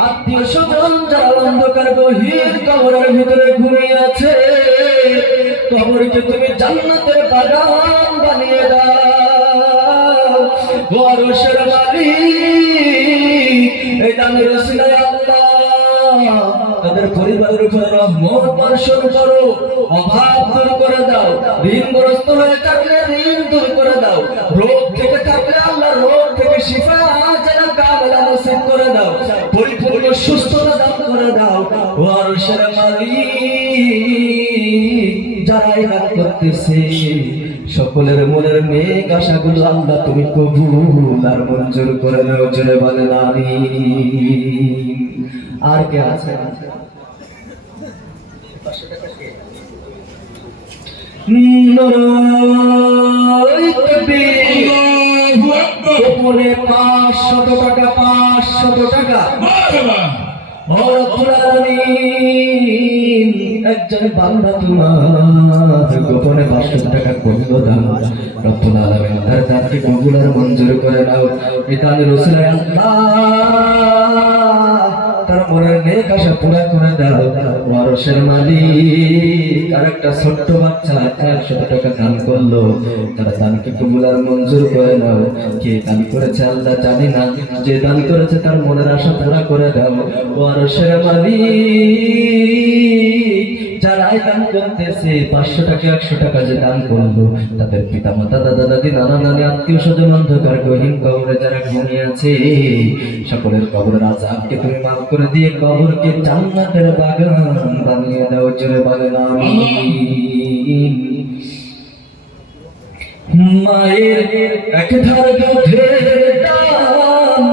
আত্মীয় স্বজন যারা অন্ধকার গহীর কবরের ভিতরে ঘুমিয়ে আছে কবরকে তুমি জান্নাতের বাগান বানিয়ে দাও ওয়ারশের মালিক এই দানের ওসিলায় আল্লাহ তাদের পরিবারের উপর রহমত বর্ষণ করো অভাব দূর করে দাও ঋণগ্রস্ত হয়ে থাকলে ঋণ দূর করে দাও রোগ থেকে থাকলে আল্লাহ রোগ থেকে শিফা যেন কামেলা নসিব করে দাও পরিপূর্ণ সুস্থতা দান করে দাও ওয়ারশের মালিক যারা দান করতেছে সকলের মনের মেঘ আশাগুলো আল্লাহ তুমি কবুল আর মঞ্জুর করে নাও জোরে বলেন আমিন আর কে আছে নারায়ে তাকবীর الله أكبر গোপনে 500 টাকা 500 টাকা مرحبا ও রব্বুল আলামিন একজন বান্দা তোমার গোপনে 500 টাকা করলো দান রব্বুল আলামিন তার দানকে কবুল আর মঞ্জুর করে নাও এই দানের ওসিলায় আল্লাহ তার মনের নেক আশা পুরা করে দাও ওয়ারশের মালিক আর একটা ছোট্ট বাচ্চা 100 টাকা দান করলো তার দানকে কবুল আর মঞ্জুর করে নাও কে দান করেছে আল্লাহ জানি না যে দান করেছে তার মনের আশা পুরা করে দাও ওয়ারশের মালিক যারা দান করতেছে 500 টাকা 100 টাকা যে দান করলো তাদের পিতা মাতা দাদা দাদি নানা নানি আত্মীয় স্বজন অন্ধকার গহীন কবরে যারা ঘুমিয়ে আছে সকলের কবরের আযাবকে তুমি মাফ করে দিয়ে কবরকে জান্নাতের বাগান বানিয়ে দাও জোরে বলেন আমিন মায়ের এক ধার দুধের দাম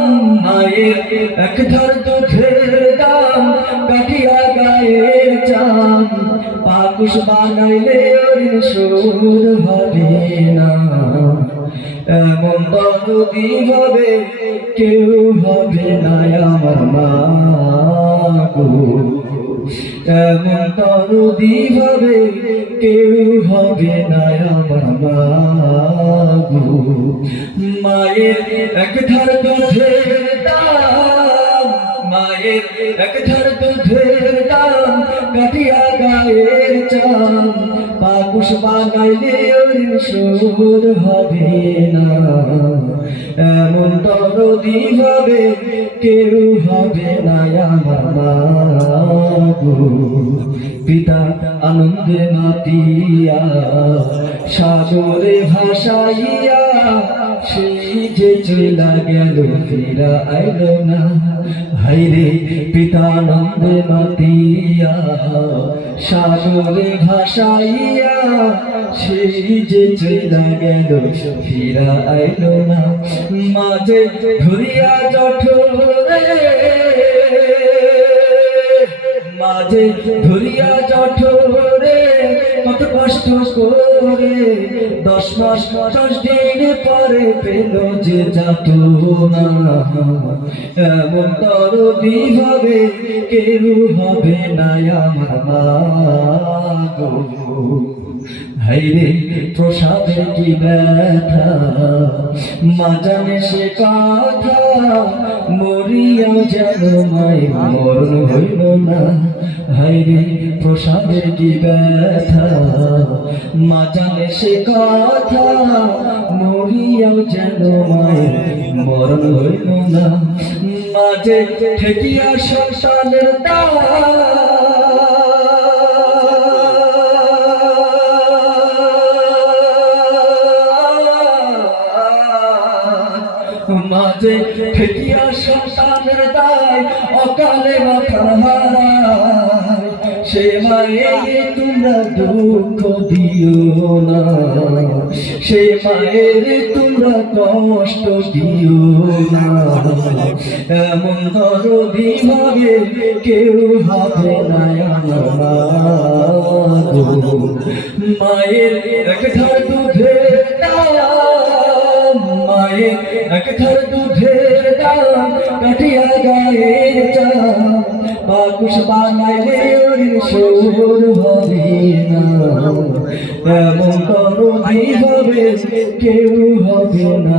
মায়ের এক ধার দুধের দাম কাটিয়া গায়ের চাম পাকুশ বানাইলে সুর হবে না এমন দরদি ভাবে কেউ হবে না আমার মা গো এমন দরদি ভাবে কেউ হবে না আমার মা গো মায়ের এক ধার দুধের দাম মায়ের এক ধার দুধের দাম কাটিয়া গায়ের চাম পাকুশ বানাইলে সুর হবে না এমন দরদি ভাবে কেউ হবে না আমার মা গো পিতা আনন্দে মাতিয়া সাগরে ভাসাইয়া সেই যে চলা গেল ফিরা আইল না হাইরে পিতা আনন্দে মাতিয়া সাগরে ভাসাইয়া সেই যে চলা গেল ফিরা আইল না মাঝে ধরিয়া জঠরে মাঝে ধরিয়া জঠরে কত কষ্ট করে 10 মাস 10 দিন পরে পেল যে যাতনা এমন দরদি ভাবে কেউ হবে না আমার মা গো হাইরে প্রসাদের কি ব্যথা মা জানে সে কথা মরিয়া যেন মায়ের মরণ হইল না হায়রে প্রসাদের কি ব্যথা মা জানে সে কথা মরিয়াও যেন মায়ের মরণ হইল না মাঝে ঠেকিয়া শ্মশানের মাঝে ঠেকিয়া শ্মশানের দায় অকালে মাথার হারায় সে মায়ের তোমরা দুঃখ দিও না সে মায়ের তোমরা কষ্ট দিও না এমন দরদি ভাবে কেউ হবে না মায়ের এক ধার দুধের দাম মায়ের এক ধার দুধের দাম কাটিয়া গায়ের চাম বাকুশ বানাইলে ওর সুর হবে না এমন দরদি হবে কেউ হবে না